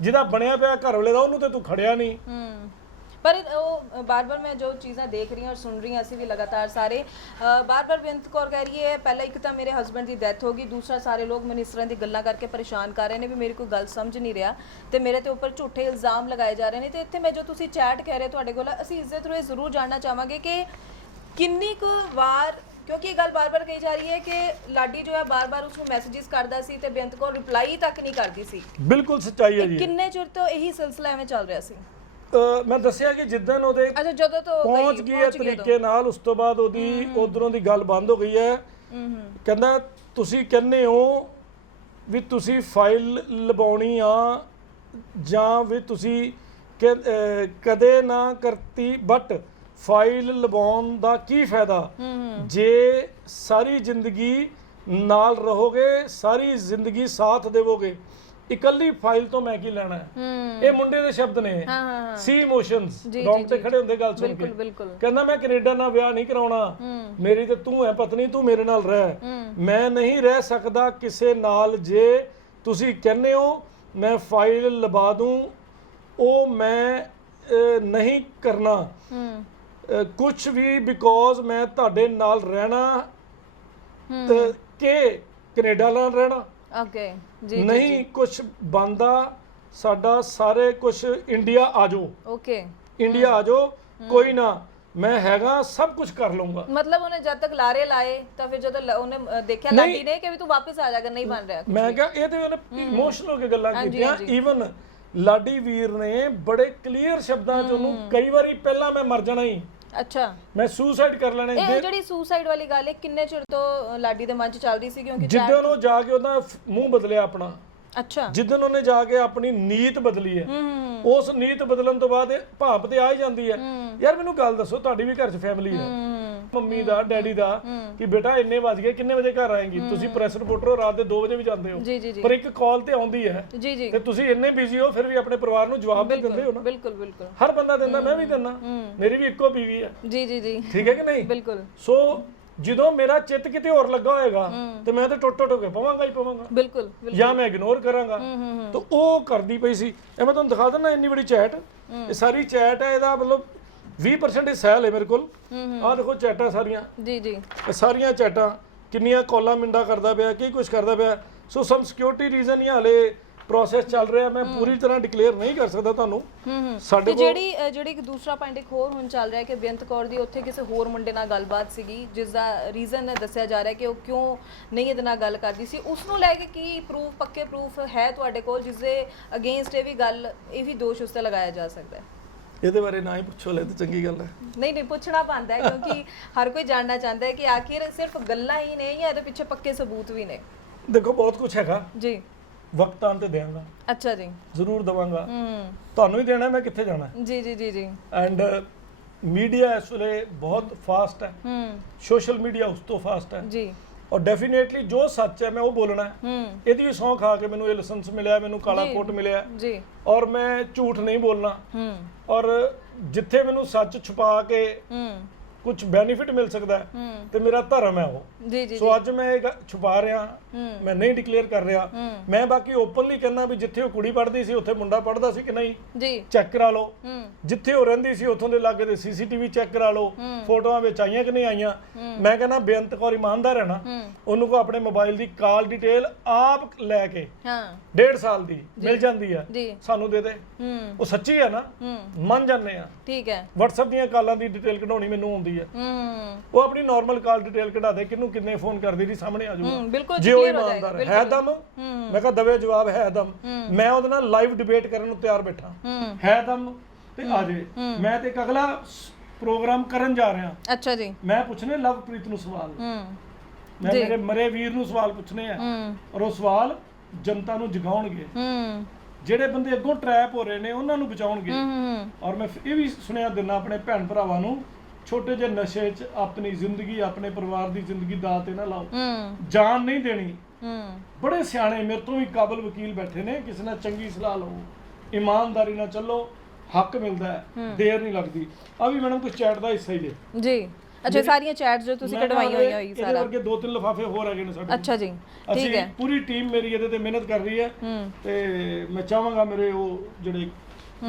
ਜਿਹਦਾ ਬਣਿਆ ਪਿਆ ਘਰ ਵਾਲੇ ਦਾ ਉਹਨੂੰ ਤੇ ਤੂੰ ਖੜਿਆ ਨਹੀਂ। पर वो बार बार मैं जो चीज़ें देख रही हूँ और सुन रही हूँ ਅਸੀਂ ਵੀ ਲਗਾਤਾਰ ਸਾਰੇ ਬਾਰ ਬਾਰ ਬੇਅੰਤ ਕੌਰ ਕਹਿ ਰਹੀ ਹੈ ਪਹਿਲਾਂ ਇੱਕ ਤਾਂ ਮੇਰੇ ਹਸਬੰਡ ਦੀ ਡੈਥ ਹੋ ਗਈ ਦੂਸਰਾ ਸਾਰੇ ਲੋਕ ਮੈਨੂੰ ਇਸ ਤਰ੍ਹਾਂ ਦੀ ਗੱਲਾਂ ਕਰਕੇ ਪਰੇਸ਼ਾਨ ਕਰ ਰਹੇ ਨੇ ਵੀ ਮੇਰੀ ਕੋਈ ਗੱਲ ਸਮਝ ਨਹੀਂ ਰਿਹਾ ਤੇ ਮੇਰੇ ਤੇ ਉੱਪਰ ਝੂਠੇ ਇਲਜ਼ਾਮ ਲਗਾਏ ਜਾ ਰਹੇ ਨੇ। ਤੇ ਇੱਥੇ ਮੈਂ ਜੋ ਤੁਸੀਂ ਚੈਟ ਕਹਿ ਰਹੇ ਤੁਹਾਡੇ ਕੋਲ ਅਸੀਂ ਇਸ ਦੇ ਥਰੂ ਇਹ ਜ਼ਰੂਰ ਜਾਣਨਾ ਚਾਹਾਂਗੇ ਕਿ ਕਿੰਨੀ ਕੁ ਵਾਰ क्योंकि ये गल बार बार कही जा रही है कि लाडी जो है बार बार उसको मैसेजेस करता सी ते बेअंत कौर रिप्लाई तक नहीं करती सी। बिल्कुल सच्चाई है जी। किन्ने चिर तो यही सिलसिला एवें चल रहा सी। मैं दसिया कि जिद्दन ਉਹਦੇ ਅੱਛਾ ਜਦੋਂ ਤੋਂ ਪਹੁੰਚ ਗਈ ਹੈ ਤਰੀਕੇ ਨਾਲ ਉਸ ਤੋਂ ਬਾਅਦ ਉਹਦੀ ਉਧਰੋਂ ਦੀ ਗੱਲ ਬੰਦ ਹੋ ਗਈ ਹੈ। ਕਹਿੰਦਾ ਤੁਸੀਂ ਕਹਿੰਦੇ ਹੋ ਵੀ ਤੁਸੀਂ ਫਾਈਲ ਲਵਾਉਣੀ ਆ ਜਾਂ ਵੀ ਤੁਸੀਂ ਕਦੇ ਨਾ ਕਰਤੀ ਬਟ ਫਾਈਲ ਲਵਾਉਣ ਦਾ ਕੀ ਫਾਇਦਾ ਜੇ ਸਾਰੀ ਜ਼ਿੰਦਗੀ ਨਾਲ ਰਹੋਗੇ ਸਾਰੀ ਜ਼ਿੰਦਗੀ ਸਾਥ ਦੇਵੋਗੇ ਇਕੱਲੀ ਫਾਈਲ ਤੋਂ ਮੈਂ ਕੀ ਲੈਣਾ ਹੈ। ਇਹ ਮੁੰਡੇ ਦੇ ਸ਼ਬਦ ਨੇ ਸੀ ਇਮੋਸ਼ਨਸ ਰੌਂਗ ਤੇ ਖੜੇ ਹੁੰਦੇ ਗੱਲ ਸੁਣ ਕੇ ਕਹਿੰਦਾ ਮੈਂ ਕੈਨੇਡਾ ਨਾਲ ਵਿਆਹ ਨਹੀਂ ਕਰਾਉਣਾ ਮੇਰੀ ਤੇ ਤੂੰ ਹੈ ਪਤਨੀ ਤੂੰ ਮੇਰੇ ਨਾਲ ਰਹਿ ਮੈਂ ਨਹੀਂ ਰਹਿ ਸਕਦਾ ਕਿਸੇ ਨਾਲ ਜੇ ਤੁਸੀਂ ਕਹਿੰਦੇ ਹੋ ਮੈਂ ਫਾਈਲ ਲਵਾ ਦੂੰ ਉਹ ਮੈਂ ਨਹੀਂ ਕਰਨਾ ਕੁਝ ਵੀ ਬਿਕੋਜ਼ ਮੈਂ ਤੁਹਾਡੇ ਨਾਲ ਰਹਿਣਾ ਕਿ ਕੈਨੇਡਾ ਨਾਲ ਰਹਿਣਾ ਓਕੇ ਜੀ ਨਹੀਂ ਕੁਝ ਬੰਦਾ ਸਾਡਾ ਸਾਰੇ ਕੁਝ ਇੰਡੀਆ ਆ ਜਾਓ ਓਕੇ ਇੰਡੀਆ ਆ ਜਾਓ ਕੋਈ ਨਾ ਮੈਂ ਹੈਗਾ ਸਭ ਕੁਝ ਕਰ ਲਵਾਂਗਾ। मतलब ਉਹਨੇ ਜਦ ਤੱਕ ਲਾਰੇ ਲਾਏ ਤਾਂ ਫਿਰ ਜਦੋਂ ਉਹਨੇ ਦੇਖਿਆ ਲਾਡੀ ਨੇ ਕਿ ਵੀ ਤੂੰ ਵਾਪਸ ਆ ਜਾ ਅਗਰ ਨਹੀਂ ਬਣ ਰਿਹਾ ਮੈਂ ਕਿਹਾ ਇਹ ਤੇ ਉਹਨੇ ਇਮੋਸ਼ਨਲ ਹੋ ਕੇ ਗੱਲਾਂ ਕੀਤੀਆਂ। ਈਵਨ ਲਾਡੀ ਵੀਰ ਨੇ ਬੜੇ ਕਲੀਅਰ ਸ਼ਬਦਾਂ 'ਚ ਉਹਨੂੰ ਕਈ ਵਾਰੀ ਪਹਿਲਾਂ ਮੈਂ ਮਰ ਜਾਣਾ ਹੀ ਅੱਛਾ ਮੈਂ ਸੁਸਾਈਡ ਕਰ ਲੈਣਾ। ਇਹ ਜਿਹੜੀ ਸੁਸਾਈਡ ਵਾਲੀ ਗੱਲ ਹੈ ਕਿੰਨੇ ਚਿਰ ਤੋਂ ਲਾਡੀ ਦੇ ਮਨ 'ਚ ਚੱਲ ਰਹੀ ਸੀ ਕਿਉਂਕਿ ਜਿੱਦਣ ਉਹ ਜਾ ਕੇ ਉਹਦਾ ਮੂੰਹ ਬਦਲਿਆ ਆਪਣਾ ਅੱਛਾ ਜਿੱਦਣ ਉਹਨੇ ਜਾ ਕੇ ਆਪਣੀ ਨੀਤ ਬਦਲੀ ਹੈ ਉਸ ਨੀਤ ਬਦਲਣ ਤੋਂ ਬਾਅਦ ਭਾਪ ਤੇ ਆ ਹੀ ਜਾਂਦੀ ਹੈ। ਯਾਰ ਮੈਨੂੰ ਗੱਲ ਦੱਸੋ ਤੁਹਾਡੀ ਵੀ ਘਰ 'ਚ ਫੈਮਿਲੀ ਹੈ ਮੰਮੀ ਦਾ ਡੈਡੀ ਦਾ ਕਿ ਬੇਟਾ ਇੰਨੇ ਵਜ ਗਏ ਕਿੰਨੇ ਵਜੇ ਘਰ ਆਏਂਗੀ ਤੁਸੀਂ ਪ੍ਰੈਸ ਰਿਪੋਰਟਰ ਹੋ ਰਾਤ ਦੇ 2 ਵਜੇ ਵੀ ਜਾਂਦੇ ਹੋ ਪਰ ਇੱਕ ਕਾਲ ਤੇ ਆਉਂਦੀ ਹੈ ਤੇ ਤੁਸੀਂ ਇੰਨੇ ਬਿਜ਼ੀ ਹੋ ਫਿਰ ਵੀ ਆਪਣੇ ਪਰਿਵਾਰ ਨੂੰ ਜਵਾਬ ਵੀ ਦਿੰਦੇ ਹੋ ਨਾ। ਬਿਲਕੁਲ ਬਿਲਕੁਲ ਹਰ ਬੰਦਾ ਦਿੰਦਾ ਮੈਂ ਵੀ ਦਿੰਦਾ ਮੇਰੀ ਵੀ ਇੱਕੋ ਬੀਵੀ ਹੈ ਜੀ ਜੀ ਜੀ ਠੀਕ ਹੈ ਕਿ ਨਹੀਂ ਬਿਲਕੁਲ। ਸੋ ਜਦੋਂ ਮੇਰਾ ਚਿੱਤ ਕਿਤੇ ਹੋਰ ਲੱਗਾ ਹੋਏਗਾ ਤੇ ਮੈਂ ਤਾਂ ਟੁੱਟ ਕੇ ਪਵਾਂਗਾ ਹੀ ਪਵਾਂਗਾ ਬਿਲਕੁਲ ਜਾਂ ਮੈਂ ਇਗਨੋਰ ਕਰਾਂਗਾ ਤਾਂ ਉਹ ਕਰਦੀ ਪਈ ਸੀ। ਇਹ ਮੈਂ ਤੁਹਾਨੂੰ ਦਿਖਾ ਦਿੰਦਾ ਇੰਨੀ ਬੜੀ ਚੈਟ ਇਹ ਸਾਰੀ ਚੈਟ ਹੈ ਇਹਦਾ ਮਤਲਬ 20% ਹਿੱਸਾ ਹੈ ਮੇਰੇ ਕੋਲ ਆਹ ਦੇਖੋ ਚੈਟਾਂ ਸਾਰੀਆਂ ਜੀ ਜੀ ਇਹ ਸਾਰੀਆਂ ਚੈਟਾਂ ਕਿੰਨੀਆਂ ਕਾਲਾਂ ਮਿੰਡਾ ਕਰਦਾ ਪਿਆ ਕੀ ਕੁਝ ਕਰਦਾ ਪਿਆ। ਸੋ ਸਮ ਸਿਕਿਉਰਿਟੀ ਰੀਜ਼ਨ ਹੀ ਹਾਲੇ ਪ੍ਰੋਸੈਸ ਚੱਲ ਰਿਹਾ ਮੈਂ ਪੂਰੀ ਤਰ੍ਹਾਂ ਡਿਕਲੇਅਰ ਨਹੀਂ ਕਰ ਸਕਦਾ ਤੁਹਾਨੂੰ ਸਾਡੇ ਕੋਲ ਜਿਹੜੀ ਇੱਕ ਦੂਸਰਾ ਪੁਆਇੰਟ ਇੱਕ ਹੋਰ ਹੁਣ ਚੱਲ ਰਿਹਾ ਕਿ ਬੇਅੰਤ ਕੌਰ ਦੀ ਉੱਥੇ ਕਿਸੇ ਹੋਰ ਮੁੰਡੇ ਨਾਲ ਗੱਲਬਾਤ ਸੀਗੀ ਜਿਸ ਦਾ ਰੀਜ਼ਨ ਦੱਸਿਆ ਜਾ ਰਿਹਾ ਕਿ ਉਹ ਕਿਉਂ ਨਹੀਂ ਇਹਦੇ ਨਾਲ ਗੱਲ ਕਰਦੀ ਸੀ ਉਸ ਨੂੰ ਲੈ ਕੇ ਕੀ ਪ੍ਰੂਫ ਪੱਕੇ ਪ੍ਰੂਫ ਹੈ ਤੁਹਾਡੇ ਕੋਲ ਜਿਸ ਦੇ ਅਗੇਂਸਟ ਇਹ ਵੀ ਗੱਲ ਇਹ ਵੀ ਦੋਸ਼ ਉਸ ਤੇ ਲਗਾਇਆ ਜਾ ਸਕਦਾ ਹੈ। ਇਹਦੇ ਬਾਰੇ ਨਾ ਹੀ ਪੁੱਛੋ ਲੈ ਤੇ ਚੰਗੀ ਗੱਲ ਹੈ। ਨਹੀਂ ਪੁੱਛਣਾ ਪੈਂਦਾ ਹੈ ਕਿਉਂਕਿ ਹਰ ਕੋਈ ਜਾਣਨਾ ਚਾਹੁੰਦਾ ਹੈ ਕਿ ਆਖਿਰ ਸਿਰਫ ਗੱਲਾਂ ਹੀ ਨੇ ਜਾਂ ਇਹਦੇ ਪਿੱਛੇ ਪੱਕੇ ਸਬੂਤ ਵੀ ਨੇ। ਦੇਖੋ ਬਹੁਤ ਕੁਝ ਹੈਗਾ ਜੀ ਵਕਤ ਆਉਣ ਤੇ ਦੇਵਾਂਗਾ। ਅੱਛਾ ਜੀ ਜ਼ਰੂਰ ਦਵਾਂਗਾ ਤੁਹਾਨੂੰ ਹੀ ਦੇਣਾ ਮੈਂ ਕਿੱਥੇ ਜਾਣਾ ਜੀ ਜੀ ਜੀ ਜੀ ਐਂਡ ਮੀਡੀਆ ਇਸ ਵੇਲੇ ਬਹੁਤ ਫਾਸਟ ਹੈ ਸੋਸ਼ਲ ਮੀਡੀਆ ਉਸ ਤੋਂ ਫਾਸਟ ਹੈ ਜੀ ਔਰ ਡੈਫੀਨੇਟਲੀ ਜੋ ਸੱਚ ਹੈ ਮੈਂ ਉਹ ਬੋਲਣਾ ਹੈ। ਇਹਦੀ ਵੀ ਸੌਂ ਖਾ ਕੇ ਮੈਨੂੰ ਇਹ ਲਾਇਸੈਂਸ ਮਿਲਿਆ ਮੈਨੂੰ ਕਾਲਾ ਕੋਟ ਮਿਲਿਆ ਜੀ ਔਰ ਮੈਂ ਝੂਠ ਨਹੀਂ ਬੋਲਣਾ ਔਰ ਜਿੱਥੇ ਮੈਨੂੰ ਸੱਚ ਛੁਪਾ ਕੇ ਕੁਝ ਬੈਨੀਫਿਟ ਮਿਲ ਸਕਦਾ ਹੈ ਤੇ ਮੇਰਾ ਧਰਮ ਹੈ ਉਹ। ਜੀ ਜੀ ਸੋ ਅੱਜ ਮੈਂ ਇਹ ਛੁਪਾ ਰਿਹਾ, ਮੈਂ ਨਹੀਂ ਡਿਕਲੇਅਰ ਕਰ ਰਿਹਾ। ਮੈਂ ਬਾਕੀ ਓਪਨਲੀ ਕਹਿੰਦਾ ਵੀ ਜਿੱਥੇ ਉਹ ਕੁੜੀ ਪੜ੍ਹਦੀ ਸੀ ਉੱਥੇ ਮੁੰਡਾ ਪੜ੍ਹਦਾ ਸੀ ਕਿ ਨਹੀਂ, ਜੀ ਚੈੱਕ ਕਰਾ ਲਓ। ਜਿੱਥੇ ਉਹ ਰਹਿੰਦੀ ਸੀ ਉੱਥੋਂ ਦੇ ਲਾਗੇ ਦੇ ਸੀਸੀਟੀਵੀ ਚੈੱਕ ਕਰਾ ਲਓ, ਫੋਟੋਆਂ ਵਿੱਚ ਆਈਆਂ ਕਿ ਨਹੀਂ ਆਈਆਂ। ਮੈਂ ਕਹਿੰਦਾ ਬੇਅੰਤ ਕੌਰ ਇਮਾਨਦਾਰ ਹੈ ਨਾ, ਉਹਨੂੰ ਕੋ ਆਪਣੇ ਮੋਬਾਈਲ ਦੀ ਕਾਲ ਡਿਟੇਲ ਆਪ ਲੈ ਕੇ 1.5 ਸਾਲ ਦੀ ਮਿਲ ਜਾਂਦੀ ਹੈ, ਸਾਨੂੰ ਦੇ ਦੇ। ਉਹ ਸੱਚੀ ਹੈ ਨਾ, ਮੰਨ ਜਾਂਦੇ ਆ। ਠੀਕ ਹੈ। WhatsApp ਦੀਆਂ ਕਾਲਾਂ ਦੀ ਡਿਟੇਲ ਕਢਾਉਣੀ ਮੈਨੂੰ ਆਉਂਦੀ ਹੈ, ਉਹ ਆਪਣੀ ਨਾਰਮਲ ਕਾਲ ਡਿਟੇਲ ਕਢਾ ਦੇ, ਕਿਹਨੂੰ ਕਿੰਨੇ ਫੋਨ ਕਰਦੀ ਜੀ ਸਾਹਮਣੇ ਆ ਜਾਊਗਾ। ਜੇ ਉਹ ਇਮਾਨਦਾਰ ਹੈ ਦਮ, ਮੈਂ ਕਿਹਾ ਦਵੇ ਜਵਾਬ ਹੈ ਦਮ, ਮੈਂ ਉਹਦੇ ਨਾਲ ਲਾਈਵ ਡਿਬੇਟ ਕਰਨ ਨੂੰ ਤਿਆਰ ਬੈਠਾ, ਹੈ ਦਮ ਤੇ ਆ ਜੇ। ਮੈਂ ਤੇ ਇੱਕ ਅਗਲਾ ਪ੍ਰੋਗਰਾਮ ਕਰਨ ਜਾ ਰਿਹਾ। ਅੱਛਾ ਜੀ। ਮੈਂ ਪੁੱਛਣੇ ਲਵਪ੍ਰੀਤ ਨੂੰ ਸਵਾਲ, ਮੈਂ ਮੇਰੇ ਮਰੇ ਵੀਰ ਨੂੰ ਸਵਾਲ ਪੁੱਛਣੇ ਆ, ਔਰ ਉਹ ਸਵਾਲ ਜਨਤਾ ਨੂੰ ਜਗਾਉਣਗੇ। ਜਿਹੜੇ ਬੰਦੇ ਅੱਗੋਂ ਟਰੈਪ ਹੋ ਰਹੇ ਨੇ ਉਹਨਾਂ ਨੂੰ ਬਚਾਉਣਗੇ। ਔਰ ਮੈਂ ਇਹ ਵੀ ਸੁਣਿਆ ਦਿਨਾ ਆਪਣੇ ਭੈਣ ਭਰਾਵਾਂ ਨੂੰ, ਛੋਟੇ ਜਿਹੇ ਨਸ਼ੇ 'ਚ ਆਪਣੀ ਜ਼ਿੰਦਗੀ, ਆਪਣੇ ਪਰਿਵਾਰ ਦੀ ਜ਼ਿੰਦਗੀ ਦਾਅ ਤੇ ਨਾ ਲਾਓ। ਜਾਨ ਨਹੀਂ ਦੇਣੀ। ਬੜੇ ਸਿਆਣੇ ਮੇਰੇ ਤੋਂ ਵੀ ਕਾਬਲ ਵਕੀਲ ਬੈਠੇ ਨੇ, ਕਿਸੇ ਨਾਲ ਚੰਗੀ ਸਲਾਹ ਲਓ, ਇਮਾਨਦਾਰੀ ਨਾਲ ਚੱਲੋ, ਹੱਕ ਮਿਲਦਾ ਹੈ, ਦੇਰ ਨਹੀਂ ਲੱਗਦੀ। ਆ ਵੀ ਮੈਡਮ ਕੁਝ ਚੈਟ ਦਾ ਹਿੱਸਾ ਹੀ ਦੇ ਜੀ। ਅੱਛਾ, ਸਾਰੀਆਂ ਚੈਟਸ ਜੋ ਤੁਸੀਂ ਕਢਵਾਈਆਂ ਹੋਈਆਂ ਹੋਈ ਸਾਰਾ, ਇਹਦੇ ਵਰਗੇ 2-3 ਲਿਫਾਫੇ ਹੋਰ ਹੈਗੇ ਨੇ ਸਾਡੇ। ਅੱਛਾ ਜੀ, ਠੀਕ ਹੈ। ਪੂਰੀ ਟੀਮ ਮੇਰੀ ਇਹਦੇ ਤੇ ਮਿਹਨਤ ਕਰ ਰਹੀ ਹੈ ਤੇ ਮੈਂ ਚਾਹਾਂਗਾ ਮੇਰੇ ਉਹ ਜਿਹੜੇ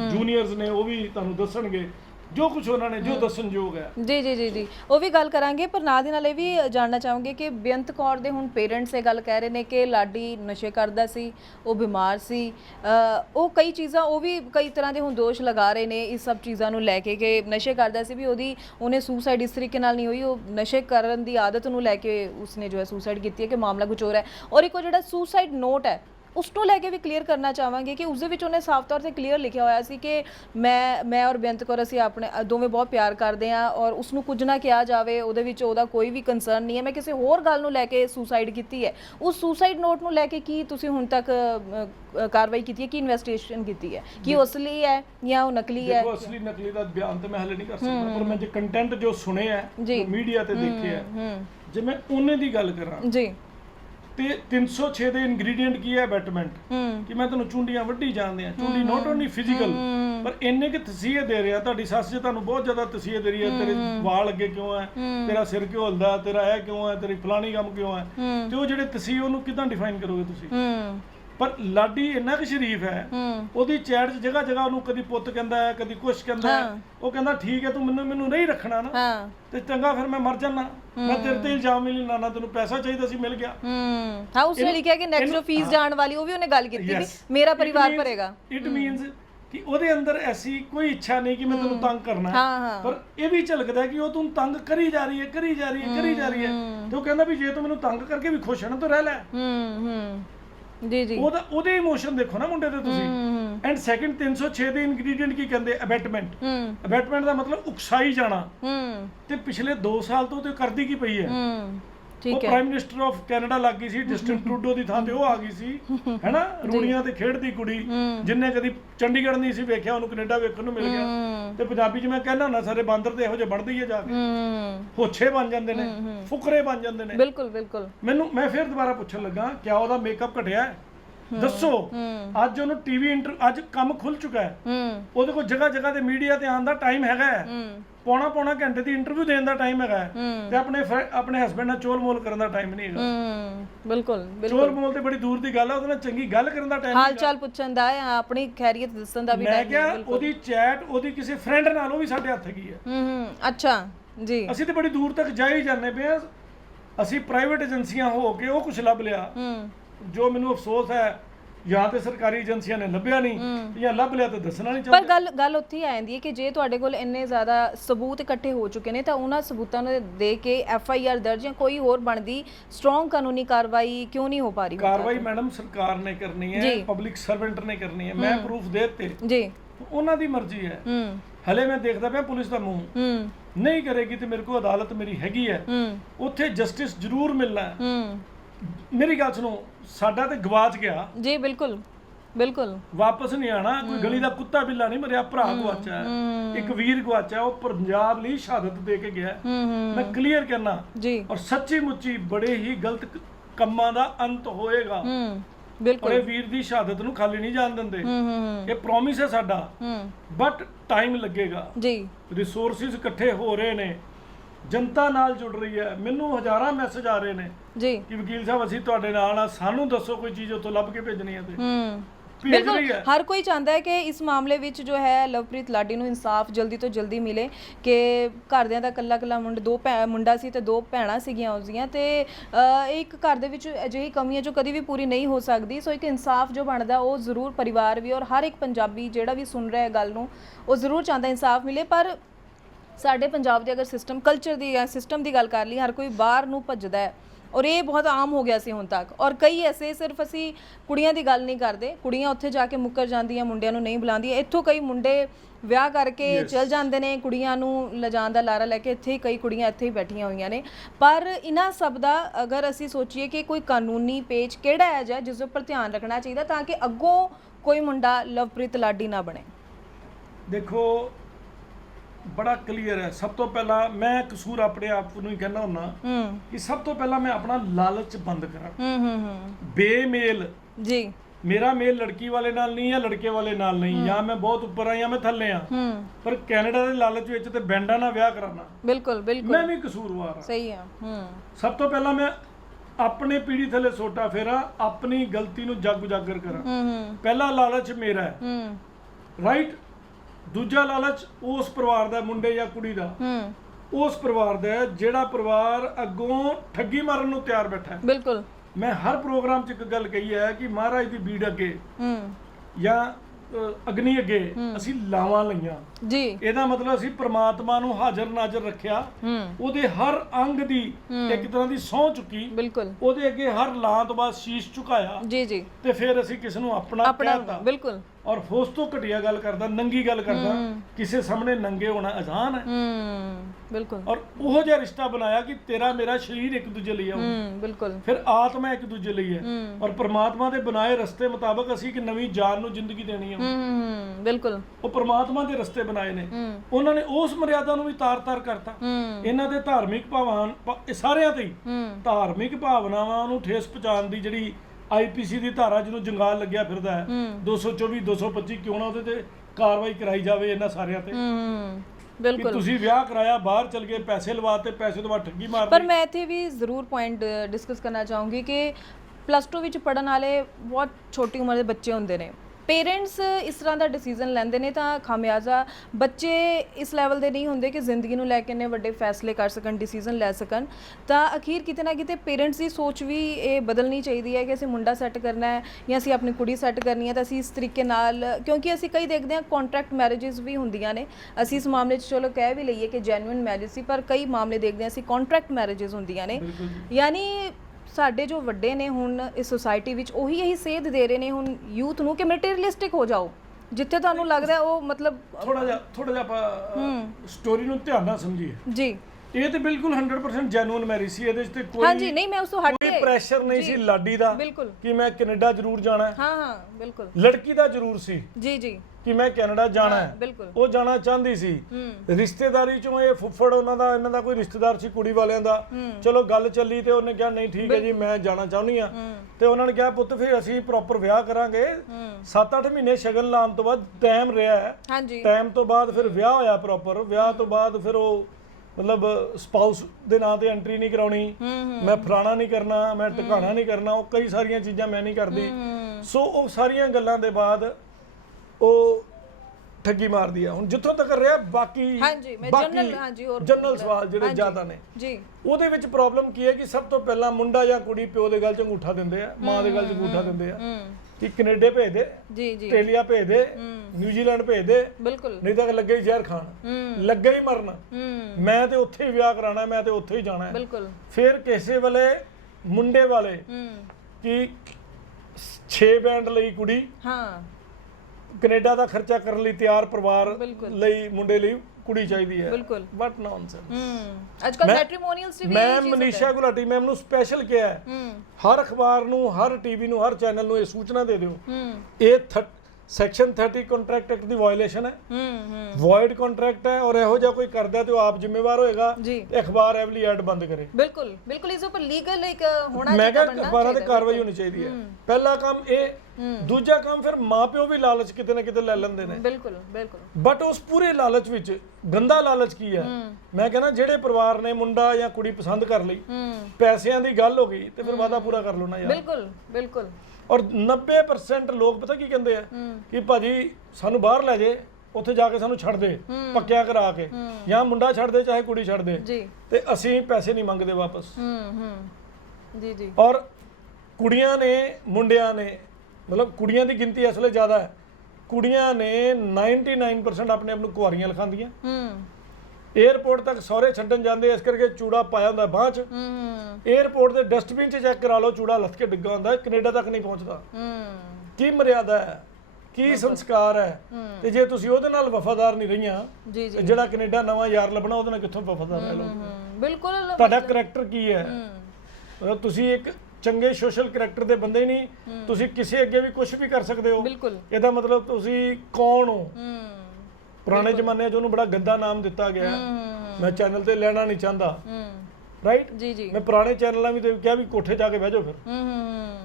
ਜੂਨੀਅਰਸ ਨੇ ਉਹ ਵੀ ਤੁਹਾਨੂੰ ਦੱਸਣਗੇ ਜੋ ਕੁਝ ਉਹਨਾਂ ਨੇ ਜੋ ਦੱਸਣਯੋਗ ਹੈ। ਜੀ ਜੀ ਜੀ ਜੀ, ਉਹ ਵੀ ਗੱਲ ਕਰਾਂਗੇ, ਪਰ ਨਾਲ ਦੀ ਨਾਲ ਇਹ ਵੀ ਜਾਣਨਾ ਚਾਹਾਂਗੇ ਕਿ ਬੇਅੰਤ ਕੌਰ ਦੇ ਹੁਣ ਪੇਰੈਂਟਸ ਇਹ ਗੱਲ ਕਹਿ ਰਹੇ ਨੇ ਕਿ ਲਾਡੀ ਨਸ਼ੇ ਕਰਦਾ ਸੀ, ਉਹ ਬਿਮਾਰ ਸੀ, ਉਹ ਕਈ ਚੀਜ਼ਾਂ, ਉਹ ਵੀ ਕਈ ਤਰ੍ਹਾਂ ਦੇ ਹੁਣ ਦੋਸ਼ ਲਗਾ ਰਹੇ ਨੇ ਇਸ ਸਭ ਚੀਜ਼ਾਂ ਨੂੰ ਲੈ ਕੇ ਕਿ ਨਸ਼ੇ ਕਰਦਾ ਸੀ ਵੀ ਉਹਨੇ ਸੁਸਾਈਡ ਇਸ ਤਰੀਕੇ ਨਾਲ ਨਹੀਂ ਹੋਈ, ਉਹ ਨਸ਼ੇ ਕਰਨ ਦੀ ਆਦਤ ਨੂੰ ਲੈ ਕੇ ਉਸਨੇ ਜੋ ਹੈ ਸੁਸਾਈਡ ਕੀਤੀ ਹੈ, ਕਿ ਮਾਮਲਾ ਕੁਝ ਹੋਰ ਹੈ। ਔਰ ਇੱਕ ਉਹ ਜਿਹੜਾ ਸੁਸਾਈਡ ਨੋਟ ਹੈ ਉਸ ਨੂੰ ਲੈ ਕੇ ਵੀ ਕਲੀਅਰ ਕਰਨਾ ਚਾਹਾਂਗੇ ਕਿ ਉਸ ਦੇ ਵਿੱਚ ਉਹਨੇ ਸਾਫ਼ ਤੌਰ ਤੇ ਕਲੀਅਰ ਲਿਖਿਆ ਹੋਇਆ ਸੀ ਕਿ ਮੈਂ ਔਰ ਬੇਅੰਤ ਕੌਰ ਅਸੀਂ ਆਪਣੇ ਦੋਵੇਂ ਬਹੁਤ ਪਿਆਰ ਕਰਦੇ ਹਾਂ ਔਰ ਉਸ ਨੂੰ ਕੁਝ ਨਾ ਕਿਹਾ ਜਾਵੇ, ਉਹਦੇ ਵਿੱਚ ਉਹਦਾ ਕੋਈ ਵੀ ਕੰਸਰਨ ਨਹੀਂ ਹੈ, ਮੈਂ ਕਿਸੇ ਹੋਰ ਗੱਲ ਨੂੰ ਲੈ ਕੇ ਸੁਸਾਈਡ ਕੀਤੀ ਹੈ। ਉਸ ਸੁਸਾਈਡ ਨੋਟ ਨੂੰ ਲੈ ਕੇ ਕੀ ਤੁਸੀਂ ਹੁਣ ਤੱਕ ਕਾਰਵਾਈ ਕੀਤੀ ਹੈ, ਕੀ ਇਨਵੈਸਟੀਗੇਸ਼ਨ ਕੀਤੀ ਹੈ, ਕਿ ਉਹ ਅਸਲੀ ਹੈ ਜਾਂ ਉਹ ਨਕਲੀ ਹੈ? ਦੇਖੋ, ਅਸਲੀ ਨਕਲੀ ਦਾ ਬਿਆਨ ਤੇ ਮੈਂ ਹਲੇ ਨਹੀਂ ਕਰ ਸਕਦਾ, ਪਰ ਮੈਂ ਜੇ ਕੰਟੈਂਟ ਜੋ ਸੁਣਿਆ ਹੈ, ਮੀਡੀਆ ਤੇ ਦੇਖਿਆ, ਜੇ ਮੈਂ ਉਹਨੇ ਦੀ ਗੱਲ ਕਰਾਂ ਜੀ, ਤੇ 306 ਦੇ ਇਨਗਰੀਡੀਐਂਟ ਕੀ ਹੈ? ਅਬੈਟਮੈਂਟ, ਕਿ ਮੈਂ ਤੁਹਾਨੂੰ ਚੁੰਡੀਆਂ ਵੱਢੀ ਜਾਂਦੇ ਆ, ਚੁੰਡੀ ਨਾਟ ਓਨਲੀ ਫਿਜ਼ੀਕਲ ਪਰ ਇੰਨੇ ਕਿ ਤਸੀਹੇ ਦੇ ਰਿਹਾ। ਤੁਹਾਡੀ ਸੱਸ ਜੇ ਤੁਹਾਨੂੰ ਬਹੁਤ ਜ਼ਿਆਦਾ ਤਸੀਹੇ ਦੇ ਰਹੀ ਹੈ, ਤੇਰੇ ਵਾਲ ਅੱਗੇ ਕਿਉਂ ਹੈ, ਤੇਰਾ ਸਿਰ ਕਿਉਂ ਹਿਲਦਾ, ਤੇਰਾ ਇਹ ਕਿਉਂ ਹੈ, ਤੇਰੀ ਫਲਾਣੀ ਕੰਮ ਕਿਉਂ ਹੈ, ਤੇ ਉਹ ਜਿਹੜੇ ਤਸੀਹੇ ਉਹਨੂੰ ਕਿਦਾਂ ਡਿਫਾਈਨ ਕਰੋਗੇ ਤੁਸੀਂ? ਪਰ ਲਾਡੀ ਇੰਨਾ ਕਿ ਸ਼ਰੀਫ ਹੈ, ਉਹਦੀ ਚੈਟ 'ਚ ਜਗ੍ਹਾ ਜਗ੍ਹਾ ਉਹਨੂੰ ਕਦੀ ਪੁੱਤ ਕਹਿੰਦਾ ਹੈ, ਕਦੀ ਕੁਛ ਕਹਿੰਦਾ ਹੈ। ਉਹ ਕਹਿੰਦਾ ਠੀਕ ਹੈ, ਤੂੰ ਮੈਨੂੰ ਨਹੀਂ ਰੱਖਣਾ ਨਾ ਤੇ ਚੰਗਾ, ਫਿਰ ਮੈਂ ਮਰ ਜਾਣਾ, ਮੈਂ ਤੇਰੇ ਤੇ ਇਲਜ਼ਾਮ ਹੀ ਨਹੀਂ ਲਾਣਾ, ਤੈਨੂੰ ਪੈਸਾ ਚਾਹੀਦਾ ਸੀ ਮਿਲ ਗਿਆ। ਹਾਂ, ਉਸਨੇ ਲਿਖਿਆ ਕਿ ਨੈਕਸਟ ਜੋ ਫੀਸ ਜਾਣ ਵਾਲੀ, ਉਹ ਵੀ ਉਹਨੇ ਗੱਲ ਕੀਤੀ ਵੀ ਮੇਰਾ ਪਰਿਵਾਰ ਭਰੇਗਾ। ਇਟ ਮੀਨਸ ਕਿ ਉਹਦੇ ਅੰਦਰ ਐਸੀ ਕੋਈ ਇੱਛਾ ਨਹੀਂ ਕਿ ਮੈਂ ਤੈਨੂੰ ਤੰਗ ਕਰਨਾ, ਪਰ ਇਹ ਵੀ ਝਲਕਦਾ ਕਿ ਉਹ ਤੈਨੂੰ ਤੰਗ ਕਰੀ ਜਾ ਰਹੀ ਹੈ, ਕਰੀ ਜਾ ਰਹੀ ਹੈ, ਕਰੀ ਜਾ ਰਹੀ ਹੈ, ਤੇ ਉਹ ਕਹਿੰਦਾ ਵੀ ਜੇ ਤੂੰ ਮੈਨੂੰ ਤੰਗ ਕਰਕੇ ਵੀ ਖੁਸ਼ ਹੈ ਨਾ ਤਾਂ ਰਹਿ ਲੈ। ਜੀ ਜੀ, ਉਹਦੇ ਇਮੋਸ਼ਨ ਦੇਖੋ ਨਾ ਮੁੰਡੇ ਦੇ ਤੁਸੀਂ। ਐਂਡ ਸੈਕੰਡ 306 ਦੇ ਇਨਗਰੀਡੀਐਂਟ ਕੀ ਕਹਿੰਦੇ? ਅਬੈਟਮੈਂਟ। ਅਬੈਟਮੈਂਟ ਦਾ ਮਤਲਬ ਉਕਸਾਈ ਜਾਣਾ। ਤੇ ਪਿਛਲੇ 2 ਸਾਲ ਤੋਂ ਤੇ ਕਰਦੀ ਕੀ ਪਈ ਹੈ? ਉਹ ਪ੍ਰਾਈਮ ਮਿਨਿਸਟਰ ਆਫ ਕੈਨੇਡਾ ਲੱਗ ਗਈ ਸੀ, ਜਸਟਿਨ ਟਰੂਡੋ ਦੀ ਥਾਂ ਤੇ ਉਹ ਆ ਗਈ ਸੀ, ਹੈਨਾ, ਰੂੜੀਆਂ ਤੇ ਖੇਡਦੀ ਕੁੜੀ, ਜਿੰਨੇ ਕਦੀ ਚੰਡੀਗੜ੍ਹ ਨਹੀਂ ਸੀ ਵੇਖਿਆ ਉਹਨੂੰ ਕੈਨੇਡਾ ਵੇਖਣ ਨੂੰ ਮਿਲ ਗਿਆ। ਤੇ ਪੰਜਾਬੀ 'ਚ ਮੈਂ ਕਹਿੰਦਾ ਹੁੰਦਾ, ਸਾਰੇ ਬਾਂਦਰ ਤੇ ਇਹੋ ਜਿਹੇ ਬਣਦੇ ਹੀ ਆ, ਜਾ ਕੇ ਹੋਛੇ ਬਣ ਜਾਂਦੇ ਨੇ, ਫੁਕਰੇ ਬਣ ਜਾਂਦੇ ਨੇ। ਬਿਲਕੁਲ ਬਿਲਕੁਲ। ਮੈਂ ਫਿਰ ਦੁਬਾਰਾ ਪੁੱਛਣ ਲੱਗਾ, ਕਿਆ ਉਹਦਾ ਮੇਕਅਪ ਘਟਿਆ? ਦੱਸੋ। ਅੱਜ ਉਹਨੂੰ ਟੀਵੀ ਅੱਜ ਕੰਮ ਖੁੱਲ ਚੁੱਕਾ ਹੈ, ਉਹਦੇ ਕੋਲ ਜਗ੍ਹਾ ਜਗ੍ਹਾ ਤੇ ਮੀਡੀਆ ਤੇ ਆਉਣ ਦਾ ਟਾਈਮ ਹੈਗਾ ਹੈ, ਪੌਣਾ ਘੰਟੇ ਦੀ ਇੰਟਰਵਿਊ ਦੇਣ ਦਾ ਟਾਈਮ ਹੈਗਾ, ਤੇ ਆਪਣੇ ਹਸਬੈਂਡ ਨਾਲ ਚੋਲ ਮੋਲ ਕਰਨ ਦਾ ਟਾਈਮ ਨਹੀਂ ਹੈਗਾ। ਬਿਲਕੁਲ, ਚੋਲ ਮੋਲ ਤੇ ਬੜੀ ਦੂਰ ਦੀ ਗੱਲ ਹੈ, ਉਹਦੇ ਨਾਲ ਚੰਗੀ ਗੱਲ ਕਰਨ ਦਾ ਟਾਈਮ, ਹਾਲ ਚਾਲ ਪੁੱਛਣ ਦਾ, ਆਪਣੀ ਖੈਰੀਅਤ ਦੱਸਣ ਦਾ ਵੀ ਟਾਈਮ ਨਹੀਂ। ਮੈਂ ਕਿਹਾ ਉਹਦੀ ਚੈਟ ਉਹਦੀ ਕਿਸੇ ਫਰੈਂਡ ਨਾਲ ਉਹ ਵੀ ਸਾਡੇ ਹੱਥ ਗਈ ਹੈ। ਅੱਛਾ ਜੀ, ਅਸੀਂ ਤੇ ਬੜੀ ਦੂਰ ਤੱਕ ਜਾ ਹੀ ਜਾਂਦੇ ਪਏ ਆ। ਅਸੀਂ ਪ੍ਰਾਈਵੇਟ ਏਜੰਸੀਆਂ ਹੋ ਕੇ ਉਹ ਕੁਝ ਲੱਭ ਲਿਆ, ਜੋ ਮੈਨੂੰ ਅਫਸੋਸ ਹੈ ਜਾਂ ਤੇ ਸਰਕਾਰੀ ਏਜੰਸੀਆਂ ਨੇ ਲੱਭਿਆ ਨਹੀਂ, ਜਾਂ ਲੱਭ ਲਿਆ ਤਾਂ ਦੱਸਣਾ ਨਹੀਂ ਚਾਹੁੰਦੇ। ਪਰ ਗੱਲ ਉੱਥੇ ਆ ਜਾਂਦੀ ਹੈ ਕਿ ਜੇ ਤੁਹਾਡੇ ਕੋਲ ਇੰਨੇ ਜ਼ਿਆਦਾ ਸਬੂਤ ਇਕੱਠੇ ਹੋ ਚੁੱਕੇ ਨੇ, ਤਾਂ ਉਹਨਾਂ ਸਬੂਤਾਂ ਨੂੰ ਦੇ ਕੇ FIR ਦਰਜ ਜਾਂ ਕੋਈ ਹੋਰ ਬਣਦੀ ਸਟਰੋਂਗ ਕਾਨੂੰਨੀ ਕਾਰਵਾਈ ਕਿਉਂ ਨਹੀਂ ਹੋ ਪਾ ਰਹੀ? ਕਾਰਵਾਈ ਮੈਡਮ ਸਰਕਾਰ ਨੇ ਕਰਨੀ ਹੈ, ਪਬਲਿਕ ਸਰਵੈਂਟ ਨੇ ਕਰਨੀ ਹੈ। ਮੈਂ ਪ੍ਰੂਫ ਦੇ ਦਿੱਤੇ ਜੀ, ਉਹਨਾਂ ਦੀ ਮਰਜ਼ੀ ਹੈ। ਹਲੇ ਮੈਂ ਦੇਖਦਾ ਪਿਆ ਪੁਲਿਸ ਦਾ ਮੂੰਹ ਨਹੀਂ ਕਰੇਗੀ ਤੇ ਮੇਰੇ ਕੋਲ ਅਦਾਲਤ ਮੇਰੀ ਹੈਗੀ ਹੈ, ਉੱਥੇ ਜਸਟਿਸ ਜ਼ਰੂਰ ਮਿਲਣਾ ਹੈ। ਮੇਰੀ ਗੱਲ ਸੁਣੋ, ਸਾਡਾ ਤੇ ਗਵਾਚ ਗਿਆ ਜੀ, ਬਿਲਕੁਲ ਬਿਲਕੁਲ, ਵਾਪਸ ਨਹੀਂ ਆਣਾ। ਕੋਈ ਗਲੀ ਦਾ ਕੁੱਤਾ ਬਿੱਲਾ ਨਹੀਂ ਮਰਿਆ, ਭਰਾ ਗਵਾਚਾ ਹੈ, ਇੱਕ ਵੀਰ ਗਵਾਚਾ, ਉਹ ਪੰਜਾਬ ਲਈ ਸ਼ਹਾਦਤ ਦੇ ਕੇ ਗਿਆ। ਮੈਂ ਕਲੀਅਰ ਕਰਨਾ ਜੀ, ਔਰ ਸੱਚੀ ਮੁੱਚੀ ਬੜੇ ਹੀ ਗਲਤ ਕੰਮਾਂ ਦਾ ਅੰਤ ਹੋਏਗਾ। ਬਿਲਕੁਲ, ਇਹ ਵੀਰ ਦੀ ਸ਼ਹਾਦਤ ਨੂੰ ਖਾਲੀ ਨਹੀਂ ਜਾਣ ਦਿੰਦੇ, ਇਹ ਪ੍ਰੋਮਿਸ ਹੈ ਸਾਡਾ, ਬਟ ਟਾਈਮ ਲੱਗੇਗਾ ਜੀ। ਰਿਸੋਰਸਿਸ ਇਕੱਠੇ ਹੋ ਰਹੇ ਨੇ, ਜਨਤਾ ਨਾਲ ਜੁੜ ਰਹੀ ਹੈ। ਮੈਨੂੰ ਹਜ਼ਾਰਾਂ ਮੈਸੇਜ ਆ ਰਹੇ ਨੇ ਜੀ ਕਿ ਵਕੀਲ ਸਾਹਿਬ ਅਸੀਂ ਤੁਹਾਡੇ ਨਾਲ ਆ, ਸਾਨੂੰ ਦੱਸੋ ਕੋਈ ਚੀਜ਼ ਉੱਥੋਂ ਲੱਭ ਕੇ ਭੇਜਣੀ ਹੈ ਤੇ ਬਿਲਕੁਲ ਹਰ ਕੋਈ ਚਾਹੁੰਦਾ ਹੈ ਕਿ ਇਸ ਮਾਮਲੇ ਵਿੱਚ ਜੋ ਹੈ ਲਵਪ੍ਰੀਤ ਲਾਡੀ ਨੂੰ ਇਨਸਾਫ ਜਲਦੀ ਤੋਂ ਜਲਦੀ ਮਿਲੇ ਕਿ ਘਰਦਿਆਂ ਦਾ ਕੱਲਾ ਮੁੰਡਾ ਸੀ ਤੇ 2 ਭੈਣਾਂ ਸੀਗੀਆਂ ਉਸਦੀਆਂ ਤੇ ਇੱਕ ਘਰ ਦੇ ਵਿੱਚ ਅਜਿਹੀ ਕਮੀ ਹੈ ਜੋ ਕਦੀ ਵੀ ਪੂਰੀ ਨਹੀਂ ਹੋ ਸਕਦੀ। ਸੋ ਇੱਕ ਇਨਸਾਫ ਜੋ ਬਣਦਾ ਉਹ ਜ਼ਰੂਰ ਪਰਿਵਾਰ ਵੀ ਔਰ ਹਰ ਇੱਕ ਪੰਜਾਬੀ ਜਿਹੜਾ ਵੀ ਸੁਣ ਰਿਹਾ ਹੈ ਗੱਲ ਨੂੰ ਉਹ ਜ਼ਰੂਰ ਚਾਹੁੰਦਾ ਇਨਸਾਫ ਮਿਲੇ। ਪਰ ਸਾਡੇ ਪੰਜਾਬ ਦੇ ਅਗਰ ਕਲਚਰ ਦੀ ਜਾਂ ਸਿਸਟਮ ਦੀ ਗੱਲ ਕਰ ਲਈ, ਹਰ ਕੋਈ ਬਾਹਰ ਨੂੰ ਭੱਜਦਾ ਹੈ ਔਰ ਇਹ ਬਹੁਤ ਆਮ ਹੋ ਗਿਆ ਸੀ ਹੁਣ ਤੱਕ। ਔਰ ਕਈ ਐਸੇ ਸਿਰਫ ਅਸੀਂ ਕੁੜੀਆਂ ਦੀ ਗੱਲ ਨਹੀਂ ਕਰਦੇ, ਕੁੜੀਆਂ ਉੱਥੇ ਜਾ ਕੇ ਮੁੱਕਰ ਜਾਂਦੀਆਂ, ਮੁੰਡਿਆਂ ਨੂੰ ਨਹੀਂ ਬੁਲਾਉਂਦੀਆਂ। ਇੱਥੋਂ ਕਈ ਮੁੰਡੇ ਵਿਆਹ ਕਰਕੇ ਚਲ ਜਾਂਦੇ ਨੇ, ਕੁੜੀਆਂ ਨੂੰ ਲਿਜਾਣ ਦਾ ਲਾਰਾ ਲੈ ਕੇ ਇੱਥੇ ਕਈ ਕੁੜੀਆਂ ਇੱਥੇ ਹੀ ਬੈਠੀਆਂ ਹੋਈਆਂ ਨੇ। ਪਰ ਇਹਨਾਂ ਸਭ ਦਾ ਅਗਰ ਅਸੀਂ ਸੋਚੀਏ ਕਿ ਕੋਈ ਕਾਨੂੰਨੀ ਪੇਚ ਕਿਹੜਾ ਹੈ ਜਾਂ ਜਿਸ ਉੱਪਰ ਧਿਆਨ ਰੱਖਣਾ ਚਾਹੀਦਾ ਤਾਂ ਕਿ ਅੱਗੋਂ ਕੋਈ ਮੁੰਡਾ ਲਵਪ੍ਰੀਤ ਲਾਡੀ ਨਾ ਬਣੇ। ਦੇਖੋ ਬੜਾ ਕਲੀਅਰ ਹੈ। ਸਭ ਤੋਂ ਪਹਿਲਾਂ ਮੈਂ ਕਸੂਰ ਆਪਣੇ ਆਪ ਨੂੰ ਹੀ ਕਹਿਣਾ ਹੁੰਨਾ ਕਿ ਸਭ ਤੋਂ ਪਹਿਲਾਂ ਮੈਂ ਆਪਣਾ ਲਾਲਚ ਬੰਦ ਕਰਾਂ। ਬੇਮੇਲ ਜੀ ਮੇਰਾ ਮੇਲ ਲੜਕੀ ਵਾਲੇ ਨਾਲ ਨਹੀਂ ਹੈ, ਲੜਕੇ ਵਾਲੇ ਨਾਲ ਨਹੀਂ, ਜਾਂ ਮੈਂ ਬਹੁਤ ਉੱਪਰ ਆ ਜਾਂ ਮੈਂ ਥੱਲੇ ਆ, ਪਰ ਕੈਨੇਡਾ ਦੇ ਲਾਲਚ ਵਿੱਚ ਤੇ ਬੈਂਡਾਂ ਨਾਲ ਵਿਆਹ ਕਰਾਣਾ ਬਿਲਕੁਲ ਬਿਲਕੁਲ ਮੈਂ ਵੀ ਕਸੂਰਵਾਰ ਹਾਂ। ਸਹੀ ਹੈ। ਸਭ ਤੋਂ ਪਹਿਲਾਂ ਮੈਂ ਆਪਣੇ ਪੀੜੀ ਥੱਲੇ ਸੋਟਾ ਫੇਰਾਂ, ਆਪਣੀ ਗਲਤੀ ਨੂੰ ਜਗ ਉਜਾਗਰ ਕਰਾਂ। ਪਹਿਲਾ ਲਾਲਚ ਮੇਰਾ ਹੈ, ਰਾਈਟ। ਦੂਜਾ ਲਾਲਚ ਉਸ ਪਰਿਵਾਰ ਦਾ, ਮੁੰਡੇ ਜਾਂ ਕੁੜੀ ਦਾ, ਉਸ ਪਰਿਵਾਰ ਦਾ ਜਿਹੜਾ ਪਰਿਵਾਰ ਅੱਗੋਂ ਠੱਗੀ ਮਾਰਨ ਨੂੰ ਤਿਆਰ ਬੈਠਾ ਹੈ। ਬਿਲਕੁਲ ਮੈਂ ਹਰ ਪ੍ਰੋਗਰਾਮ 'ਚ ਇੱਕ ਗੱਲ ਕਹੀ ਹੈ ਕਿ ਮਹਾਰਾਜ ਦੀ ਬੀੜ ਅੱਗੇ ਜਾਂ ਅਗਨੀ ਅੱਗੇ ਅਸੀਂ ਲਾਵਾਂ ਲਈਆਂ ਜੀ। ਇਹਦਾ ਮਤਲਬ ਅਸੀਂ ਪ੍ਰਮਾਤਮਾ ਨੂੰ ਹਾਜ਼ਰ ਨਾਜ਼ਰ ਰੱਖਿਆ, ਉਹਦੇ ਹਰ ਅੰਗ ਦੀ ਇੱਕ ਤਰ੍ਹਾਂ ਦੀ ਸਹੁੰ ਚੁੱਕੀ, ਬਿਲਕੁਲ ਉਹਦੇ ਅੱਗੇ ਹਰ ਲਾਂ ਤੋਂ ਬਾਅਦ ਸ਼ੀਸ਼ ਝੁਕਾਇਆ ਜੀ ਜੀ, ਤੇ ਫਿਰ ਅਸੀਂ ਕਿਸ ਨੂੰ ਆਪਣਾ ਕਹਿਤਾ। ਬਿਲਕੁਲ। ਔਰ ਫੋਸ ਤੋਂ ਘਟੀਆ ਗੱਲ ਕਰਦਾ, ਨੰਗੀ ਗੱਲ ਕਰਦਾ, ਕਿਸੇ ਸਾਹਮਣੇ ਨੰਗੇ ਹੋਣਾ ਆਜ਼ਾਨ ਹੈ। ਬਿਲਕੁਲ। ਔਰ ਉਹੋ ਜਿਹਾ ਰਿਸ਼ਤਾ ਬਣਾਇਆ ਕਿ ਤੇਰਾ ਮੇਰਾ ਸਰੀਰ ਇੱਕ ਦੂਜੇ ਲਈ ਆ, ਬਿਲਕੁਲ। ਫਿਰ ਆਤਮਾ ਇੱਕ ਦੂਜੇ ਲਈ ਹੈ। ਔਰ ਪ੍ਰਮਾਤਮਾ ਦੇ ਬਣਾਏ ਰਸਤੇ ਮੁਤਾਬਕ ਅਸੀਂ ਇੱਕ ਨਵੀਂ ਜਾਨ ਨੂੰ ਜ਼ਿੰਦਗੀ ਦੇਣੀ ਹੈ। ਬਿਲਕੁਲ। ਉਹ ਪ੍ਰਮਾਤਮਾ ਦੇ ਰਸਤੇ ਬਣਾਏ ਨੇ, ਉਹਨਾਂ ਨੇ ਉਸ ਮਰਿਆਦਾ ਨੂੰ ਵੀ ਤਾਰ-ਤਾਰ ਕਰਤਾ। ਇਹਨਾਂ ਦੇ ਧਾਰਮਿਕ ਭਾਵਾਂ ਸਾਰਿਆਂ ਤੇ ਧਾਰਮਿਕ ਭਾਵਨਾਵਾਂ ਨੂੰ ਠੇਸ ਪਹੁੰਚਾਉਣ ਦੀ ਜਿਹੜੀ ਆਈਪੀਸੀ ਦੀ ਧਾਰਾ ਜਿਹਨੂੰ ਜੰਗਾਲ ਲੱਗਿਆ ਫਿਰਦਾ ਹੈ 224 225 ਕਿਉਂ ਨਾ ਉਹਦੇ ਤੇ ਕਾਰਵਾਈ ਕਰਾਈ ਜਾਵੇ ਇਹਨਾਂ ਸਾਰਿਆਂ ਤੇ। ਬਿਲਕੁਲ। ਤੁਸੀਂ ਵਿਆਹ ਕਰਾਇਆ, ਬਾਹਰ ਚਲ ਗਏ, ਪੈਸੇ ਲਵਾਤੇ, ਪੈਸੇ ਤੋਂ ਬਾਅਦ ਠੱਗੀ ਮਾਰਦੀ। ਪਰ ਮੈਂ ਇੱਥੇ ਵੀ ਜ਼ਰੂਰ ਪੁਆਇੰਟ ਡਿਸਕਸ ਕਰਨਾ ਚਾਹੂੰਗੀ ਕਿ +2 ਵਿੱਚ ਪੜਨ ਵਾਲੇ ਬਹੁਤ ਛੋਟੀ ਉਮਰ ਦੇ ਬੱਚੇ ਹੁੰਦੇ ਨੇ। ਪੇਰੈਂਟਸ ਇਸ ਤਰ੍ਹਾਂ ਦਾ ਡਿਸੀਜਨ ਲੈਂਦੇ ਨੇ ਤਾਂ ਖਾਮਿਆਜ਼ਾ ਬੱਚੇ ਇਸ ਲੈਵਲ ਦੇ ਨਹੀਂ ਹੁੰਦੇ ਕਿ ਜ਼ਿੰਦਗੀ ਨੂੰ ਲੈ ਕੇ ਇੰਨੇ ਵੱਡੇ ਫੈਸਲੇ ਕਰ ਸਕਣ, ਡਿਸੀਜਨ ਲੈ ਸਕਣ। ਤਾਂ ਅਖੀਰ ਕਿਤੇ ਨਾ ਕਿਤੇ ਪੇਰੈਂਟਸ ਦੀ ਸੋਚ ਵੀ ਇਹ ਬਦਲਣੀ ਚਾਹੀਦੀ ਹੈ ਕਿ ਅਸੀਂ ਮੁੰਡਾ ਸੈੱਟ ਕਰਨਾ ਹੈ ਜਾਂ ਅਸੀਂ ਆਪਣੀ ਕੁੜੀ ਸੈੱਟ ਕਰਨੀ ਹੈ ਤਾਂ ਅਸੀਂ ਇਸ ਤਰੀਕੇ ਨਾਲ, ਕਿਉਂਕਿ ਅਸੀਂ ਕਈ ਦੇਖਦੇ ਹਾਂ ਕੰਟਰੈਕਟ ਮੈਰਿਜਸ ਵੀ ਹੁੰਦੀਆਂ ਨੇ। ਅਸੀਂ ਇਸ ਮਾਮਲੇ 'ਚ ਚਲੋ ਕਹਿ ਵੀ ਲਈਏ ਕਿ ਜੈਨੂਇਨ ਮੈਰਿਜ ਸੀ, ਪਰ ਕਈ ਮਾਮਲੇ ਦੇਖਦੇ ਹਾਂ ਅਸੀਂ ਕੰਟਰੈਕਟ ਮੈਰਿਜਸ ਹੁੰਦੀਆਂ ਨੇ। ਯਾਨੀ ਸਾਡੇ ਜੋ ਵੱਡੇ ਨੇ ਹੁਣ ਇਸ ਸੋਸਾਇਟੀ ਵਿੱਚ ਉਹੀ ਇਹੀ ਸੇਧ ਦੇ ਰਹੇ ਨੇ ਹੁਣ ਯੂਥ ਨੂੰ ਕਿ ਮਟੀਰੀਅਲਿਸਟਿਕ ਹੋ ਜਾਓ, ਜਿੱਥੇ ਤੁਹਾਨੂੰ ਲੱਗਦਾ ਉਹ ਮਤਲਬ ਥੋੜਾ ਜਿਹਾ ਆਪਾਂ ਸਟੋਰੀ ਨੂੰ ਧਿਆਨ ਨਾਲ ਸਮਝੀਏ ਜੀ। ਇਹ ਤੇ ਬਿਲਕੁਲ 100% ਜੈਨੂਇਨ ਮੈਰਿਜ ਸੀ, ਇਹਦੇ 'ਚ ਤੇ ਕੋਈ ਹਾਂਜੀ ਨਹੀਂ, ਮੈਂ ਉਸ ਤੋਂ ਹਟ ਕੇ ਕੋਈ ਪ੍ਰੈਸ਼ਰ ਨਹੀਂ ਸੀ ਲਾਡੀ ਦਾ ਬਿਲਕੁਲ ਕਿ ਮੈਂ ਕੈਨੇਡਾ ਜ਼ਰੂਰ ਜਾਣਾ ਹੈ। ਹਾਂ ਬਿਲਕੁਲ। ਲੜਕੀ ਦਾ ਜ਼ਰੂਰ ਸੀ ਜੀ ਜੀ ਕਿ ਮੈਂ ਕੈਨੇਡਾ ਜਾਣਾ ਹੈ, ਬਿਲਕੁਲ। ਉਹ ਜਾਣਾ ਚਾਹੁੰਦੀ ਸੀ। ਰਿਸ਼ਤੇਦਾਰੀ ਚੋਂ ਇਹ ਫੁੱਫੜ ਇਹਨਾਂ ਦਾ ਕੋਈ ਰਿਸ਼ਤੇਦਾਰ ਸੀ ਕੁੜੀ ਵਾਲਿਆਂ ਦਾ, ਚਲੋ ਗੱਲ ਚੱਲੀ ਤੇ ਉਹਨੇ ਕਿਹਾ ਨਹੀਂ ਠੀਕ ਹੈ ਜੀ ਮੈਂ ਜਾਣਾ ਚਾਹੁੰਦੀ ਆ। ਤੇ ਉਹਨਾਂ ਨੇ ਕਿਹਾ ਪੁੱਤ ਫਿਰ ਅਸੀਂ ਪ੍ਰੋਪਰ ਵਿਆਹ ਕਰਾਂਗੇ। 7-8 ਮਹੀਨੇ ਸ਼ਗਨ ਲਾਉਣ ਤੋਂ ਬਾਅਦ ਟਾਈਮ ਰਿਹਾ ਹੈ, ਟਾਈਮ ਤੋਂ ਬਾਅਦ ਫਿਰ ਵਿਆਹ ਹੋਇਆ ਪ੍ਰੋਪਰ। ਵਿਆਹ ਤੋਂ ਬਾਅਦ ਫਿਰ ਉਹ ਮਤਲਬ ਸਪਾਊਸ ਦੇ ਨਾਂ ਤੇ ਐਂਟਰੀ ਨਹੀਂ ਕਰਾਉਣੀ, ਮੈਂ ਫਲਾਣਾ ਨਹੀਂ ਕਰਨਾ, ਮੈਂ ਟਿਕਾਣਾ ਨਹੀਂ ਕਰਨਾ, ਉਹ ਕਈ ਸਾਰੀਆਂ ਚੀਜ਼ਾਂ ਮੈਂ ਨਹੀਂ ਕਰਦੀ। ਸੋ ਉਹ ਸਾਰੀਆਂ ਗੱਲਾਂ ਦੇ ਬਾਅਦ ਉਹ ਠੱਗੀ ਮਾਰਦੀ ਆ। ਹੁਣ ਜਿੱਥੋਂ ਤੱਕ ਰਿਹਾ ਬਾਕੀ ਜਨਰਲ ਸਵਾਲ ਜਿਹੜੇ ਜ਼ਿਆਦਾ ਨੇ ਜੀ, ਉਹਦੇ ਵਿੱਚ ਪ੍ਰੋਬਲਮ ਕੀ ਹੈ ਕਿ ਸਭ ਤੋਂ ਪਹਿਲਾਂ ਮੁੰਡਾ ਜਾਂ ਕੁੜੀ ਪਿਓ ਦੇ ਗਲ 'ਚ ਅੰਗੂਠਾ ਦਿੰਦੇ ਆ, ਮਾਂ ਦੇ ਗਲ 'ਚ ਅੰਗੂਠਾ ਦਿੰਦੇ ਆ ਕਿ ਕੈਨੇਡਾ ਭੇਜ ਦੇ, ਆਸਟ੍ਰੇਲੀਆ ਭੇਜ ਦੇ, ਨਿਊਜ਼ੀਲੈਂਡ ਭੇਜ ਦੇ, ਬਿਲਕੁਲ ਨਹੀਂ ਤਾਂ ਲੱਗੇ ਹੀ ਜ਼ਹਿਰ ਖਾਣ, ਲੱਗੇ ਹੀ ਮਰਨਾ, ਮੈਂ ਤੇ ਉੱਥੇ ਹੀ ਵਿਆਹ ਕਰਾਣਾ, ਮੈਂ ਤੇ ਉੱਥੇ ਹੀ ਜਾਣਾ ਹੈ। ਫਿਰ ਕਿਸੇ ਵੇਲੇ ਮੁੰਡੇ ਵਾਲੇ ਕਿ 6 ਬੈਂਡ ਲਈ ਕੁੜੀ, ਕੈਨੇਡਾ ਦਾ ਖਰਚਾ ਕਰਨ ਲਈ ਤਿਆਰ, ਪਰਿਵਾਰ ਲਈ ਮੁੰਡੇ ਲਈ ਕੁੜੀ ਚਾਹੀਦੀ ਹੈ। ਵਟ ਨੌਨਸੈਂਸ। ਅੱਜਕੱਲ ਮੈਟ੍ਰੀਮੋਨੀਅਲਸ ਵੀ ਮੈਂ ਮਨੀਸ਼ਾ ਗੁਲਾਟੀ ਮੈਮ ਨੂੰ ਸਪੈਸ਼ਲ ਕਿਹਾ ਹਰ ਅਖਬਾਰ ਨੂੰ, ਹਰ ਟੀਵੀ ਨੂੰ, ਹਰ ਚੈਨਲ ਨੂੰ ਇਹ ਸੂਚਨਾ ਦੇ ਦਿਓ, ਇਹ ਸੈਕਸ਼ਨ 30 ਕੰਟਰੈਕਟ ਐਕਟ ਦੀ ਵਾਇਓਲੇਸ਼ਨ ਹੈ ਵॉइड ਕੰਟਰੈਕਟ ਹੈ ਔਰ ਇਹੋ ਜਿਹਾ ਕੋਈ ਕਰਦਾ ਤੇ ਉਹ ਆਪ ਜ਼ਿੰਮੇਵਾਰ ਹੋਏਗਾ ਤੇ ਅਖਬਾਰ ਐਵਲੀ ਐਡ ਬੰਦ ਕਰੇ ਬਿਲਕੁਲ ਬਿਲਕੁਲ ਇਸ ਉੱਪਰ ਲੀਗਲ ਇੱਕ ਹੋਣਾ ਮੈਂ ਕਿਹਾ ਅਖਬਾਰਾਂ ਤੇ ਕਾਰਵਾਈ ਹੋਣੀ ਚਾਹੀਦੀ ਹੈ ਪਹਿਲਾ ਕੰਮ ਇਹ ਦੂਜਾ ਕੰਮ ਫਿਰ ਮਾਪਿਓ ਵੀ ਲਾਲਚ ਕਿਤੇ ਨਾ ਕਿਤੇ ਲੈ ਲੈਂਦੇ ਨੇ ਬਿਲਕੁਲ ਬਿਲਕੁਲ ਬਟ ਉਸ ਪੂਰੇ ਲਾਲਚ ਵਿੱਚ ਗੰਦਾ ਲਾਲਚ ਕੀ ਹੈ ਮੈਂ ਕਹਿੰਦਾ ਜਿਹੜੇ ਪਰਿਵਾਰ ਨੇ ਮੁੰਡਾ ਜਾਂ ਕੁੜੀ ਪਸੰਦ ਕਰ ਲਈ ਪੈਸਿਆਂ ਦੀ ਗੱਲ ਹੋ ਗਈ ਤੇ ਫਿਰ ਵਾਦਾ ਪੂਰਾ ਕਰ ਲਓ ਨਾ ਯਾਰ ਬਿਲਕੁਲ ਬਿਲਕੁਲ ਔਰ 90% ਲੋਕ ਪਤਾ ਕੀ ਕਹਿੰਦੇ ਆ ਕਿ ਭਾਜੀ ਸਾਨੂੰ ਬਾਹਰ ਲੈ ਜੇ ਉੱਥੇ ਜਾ ਕੇ ਸਾਨੂੰ ਛੱਡ ਦੇ ਪੱਕਿਆ ਕਰਾ ਕੇ ਜਾਂ ਮੁੰਡਾ ਛੱਡ ਦੇ ਚਾਹੇ ਕੁੜੀ ਛੱਡ ਦੇ ਜੀ ਤੇ ਅਸੀਂ ਪੈਸੇ ਨਹੀਂ ਮੰਗਦੇ ਵਾਪਸ ਜੀ ਜੀ ਔਰ ਕੁੜੀਆਂ ਨੇ ਮੁੰਡਿਆਂ ਨੇ ਮਤਲਬ ਕੁੜੀਆਂ ਦੀ ਗਿਣਤੀ ਇਸ ਵੇਲੇ ਜ਼ਿਆਦਾ ਹੈ ਕੁੜੀਆਂ ਨੇ 99% ਆਪਣੇ ਆਪ ਨੂੰ ਕੁਆਰੀਆਂ ਲਿਖਾਉਂਦੀਆਂ 에ਅਰਪੋਰਟ ਤੱਕ ਸਹੁਰੇ ਛੱਡਣ ਜਾਂਦੇ ਇਸ ਕਰਕੇ ਚੂੜਾ ਪਾਇਆ ਹੁੰਦਾ ਬਾਂਹ 'ਚ 에ਅਰਪੋਰਟ ਦੇ ਡਸਟਬਿਨ 'ਚ ਚੈੱਕ ਕਰਾ ਲਓ ਚੂੜਾ ਲੱਥ ਕੇ ਡਿੱਗਾ ਹੁੰਦਾ ਕੈਨੇਡਾ ਤੱਕ ਨਹੀਂ ਪਹੁੰਚਦਾ ਕੀ ਮਰਿਆਦਾ ਹੈ ਕੀ ਸੰਸਕਾਰ ਹੈ ਤੇ ਜੇ ਤੁਸੀਂ ਉਹਦੇ ਨਾਲ ਵਫਾਦਾਰ ਨਹੀਂ ਰਹੀਆਂ ਜੀ ਜੀ ਜਿਹੜਾ ਕੈਨੇਡਾ ਨਵਾਂ ਯਾਰ ਲੱਭਣਾ ਉਹਦੇ ਨਾਲ ਕਿੱਥੋਂ ਵਫਾਦਾਰ ਰਹਿ ਲਓਗੇ ਬਿਲਕੁਲ ਤੁਹਾਡਾ ਕਰੈਕਟਰ ਕੀ ਹੈ ਮਤਲਬ ਤੁਸੀਂ ਇੱਕ ਚੰਗੇ ਸੋਸ਼ਲ ਕਰੈਕਟਰ ਦੇ ਬੰਦੇ ਹੀ ਨਹੀਂ ਤੁਸੀਂ ਕਿਸੇ ਅੱਗੇ ਵੀ ਕੁਝ ਵੀ ਕਰ ਸਕਦੇ ਹੋ ਬਿਲਕੁਲ ਇਹਦਾ ਮਤਲਬ ਤੁਸੀਂ ਕੌਣ ਹੋ ਪੁਰਾਣੇ ਜ਼ਮਾਨੇ 'ਚ ਉਹਨੂੰ ਬੜਾ ਗੰਦਾ ਨਾਮ ਦਿੱਤਾ ਗਿਆ ਮੈਂ ਚੈਨਲ ਤੇ ਲੈਣਾ ਨਹੀਂ ਚਾਹੁੰਦਾ ਰਾਈਟ ਜੀ ਜੀ ਮੈਂ ਪੁਰਾਣੇ ਚੈਨਲਾਂ ਵੀ ਤੇ ਕਿਹਾ ਵੀ ਕੋਠੇ ਜਾ ਕੇ ਬਹਿ ਜਾਓ ਫਿਰ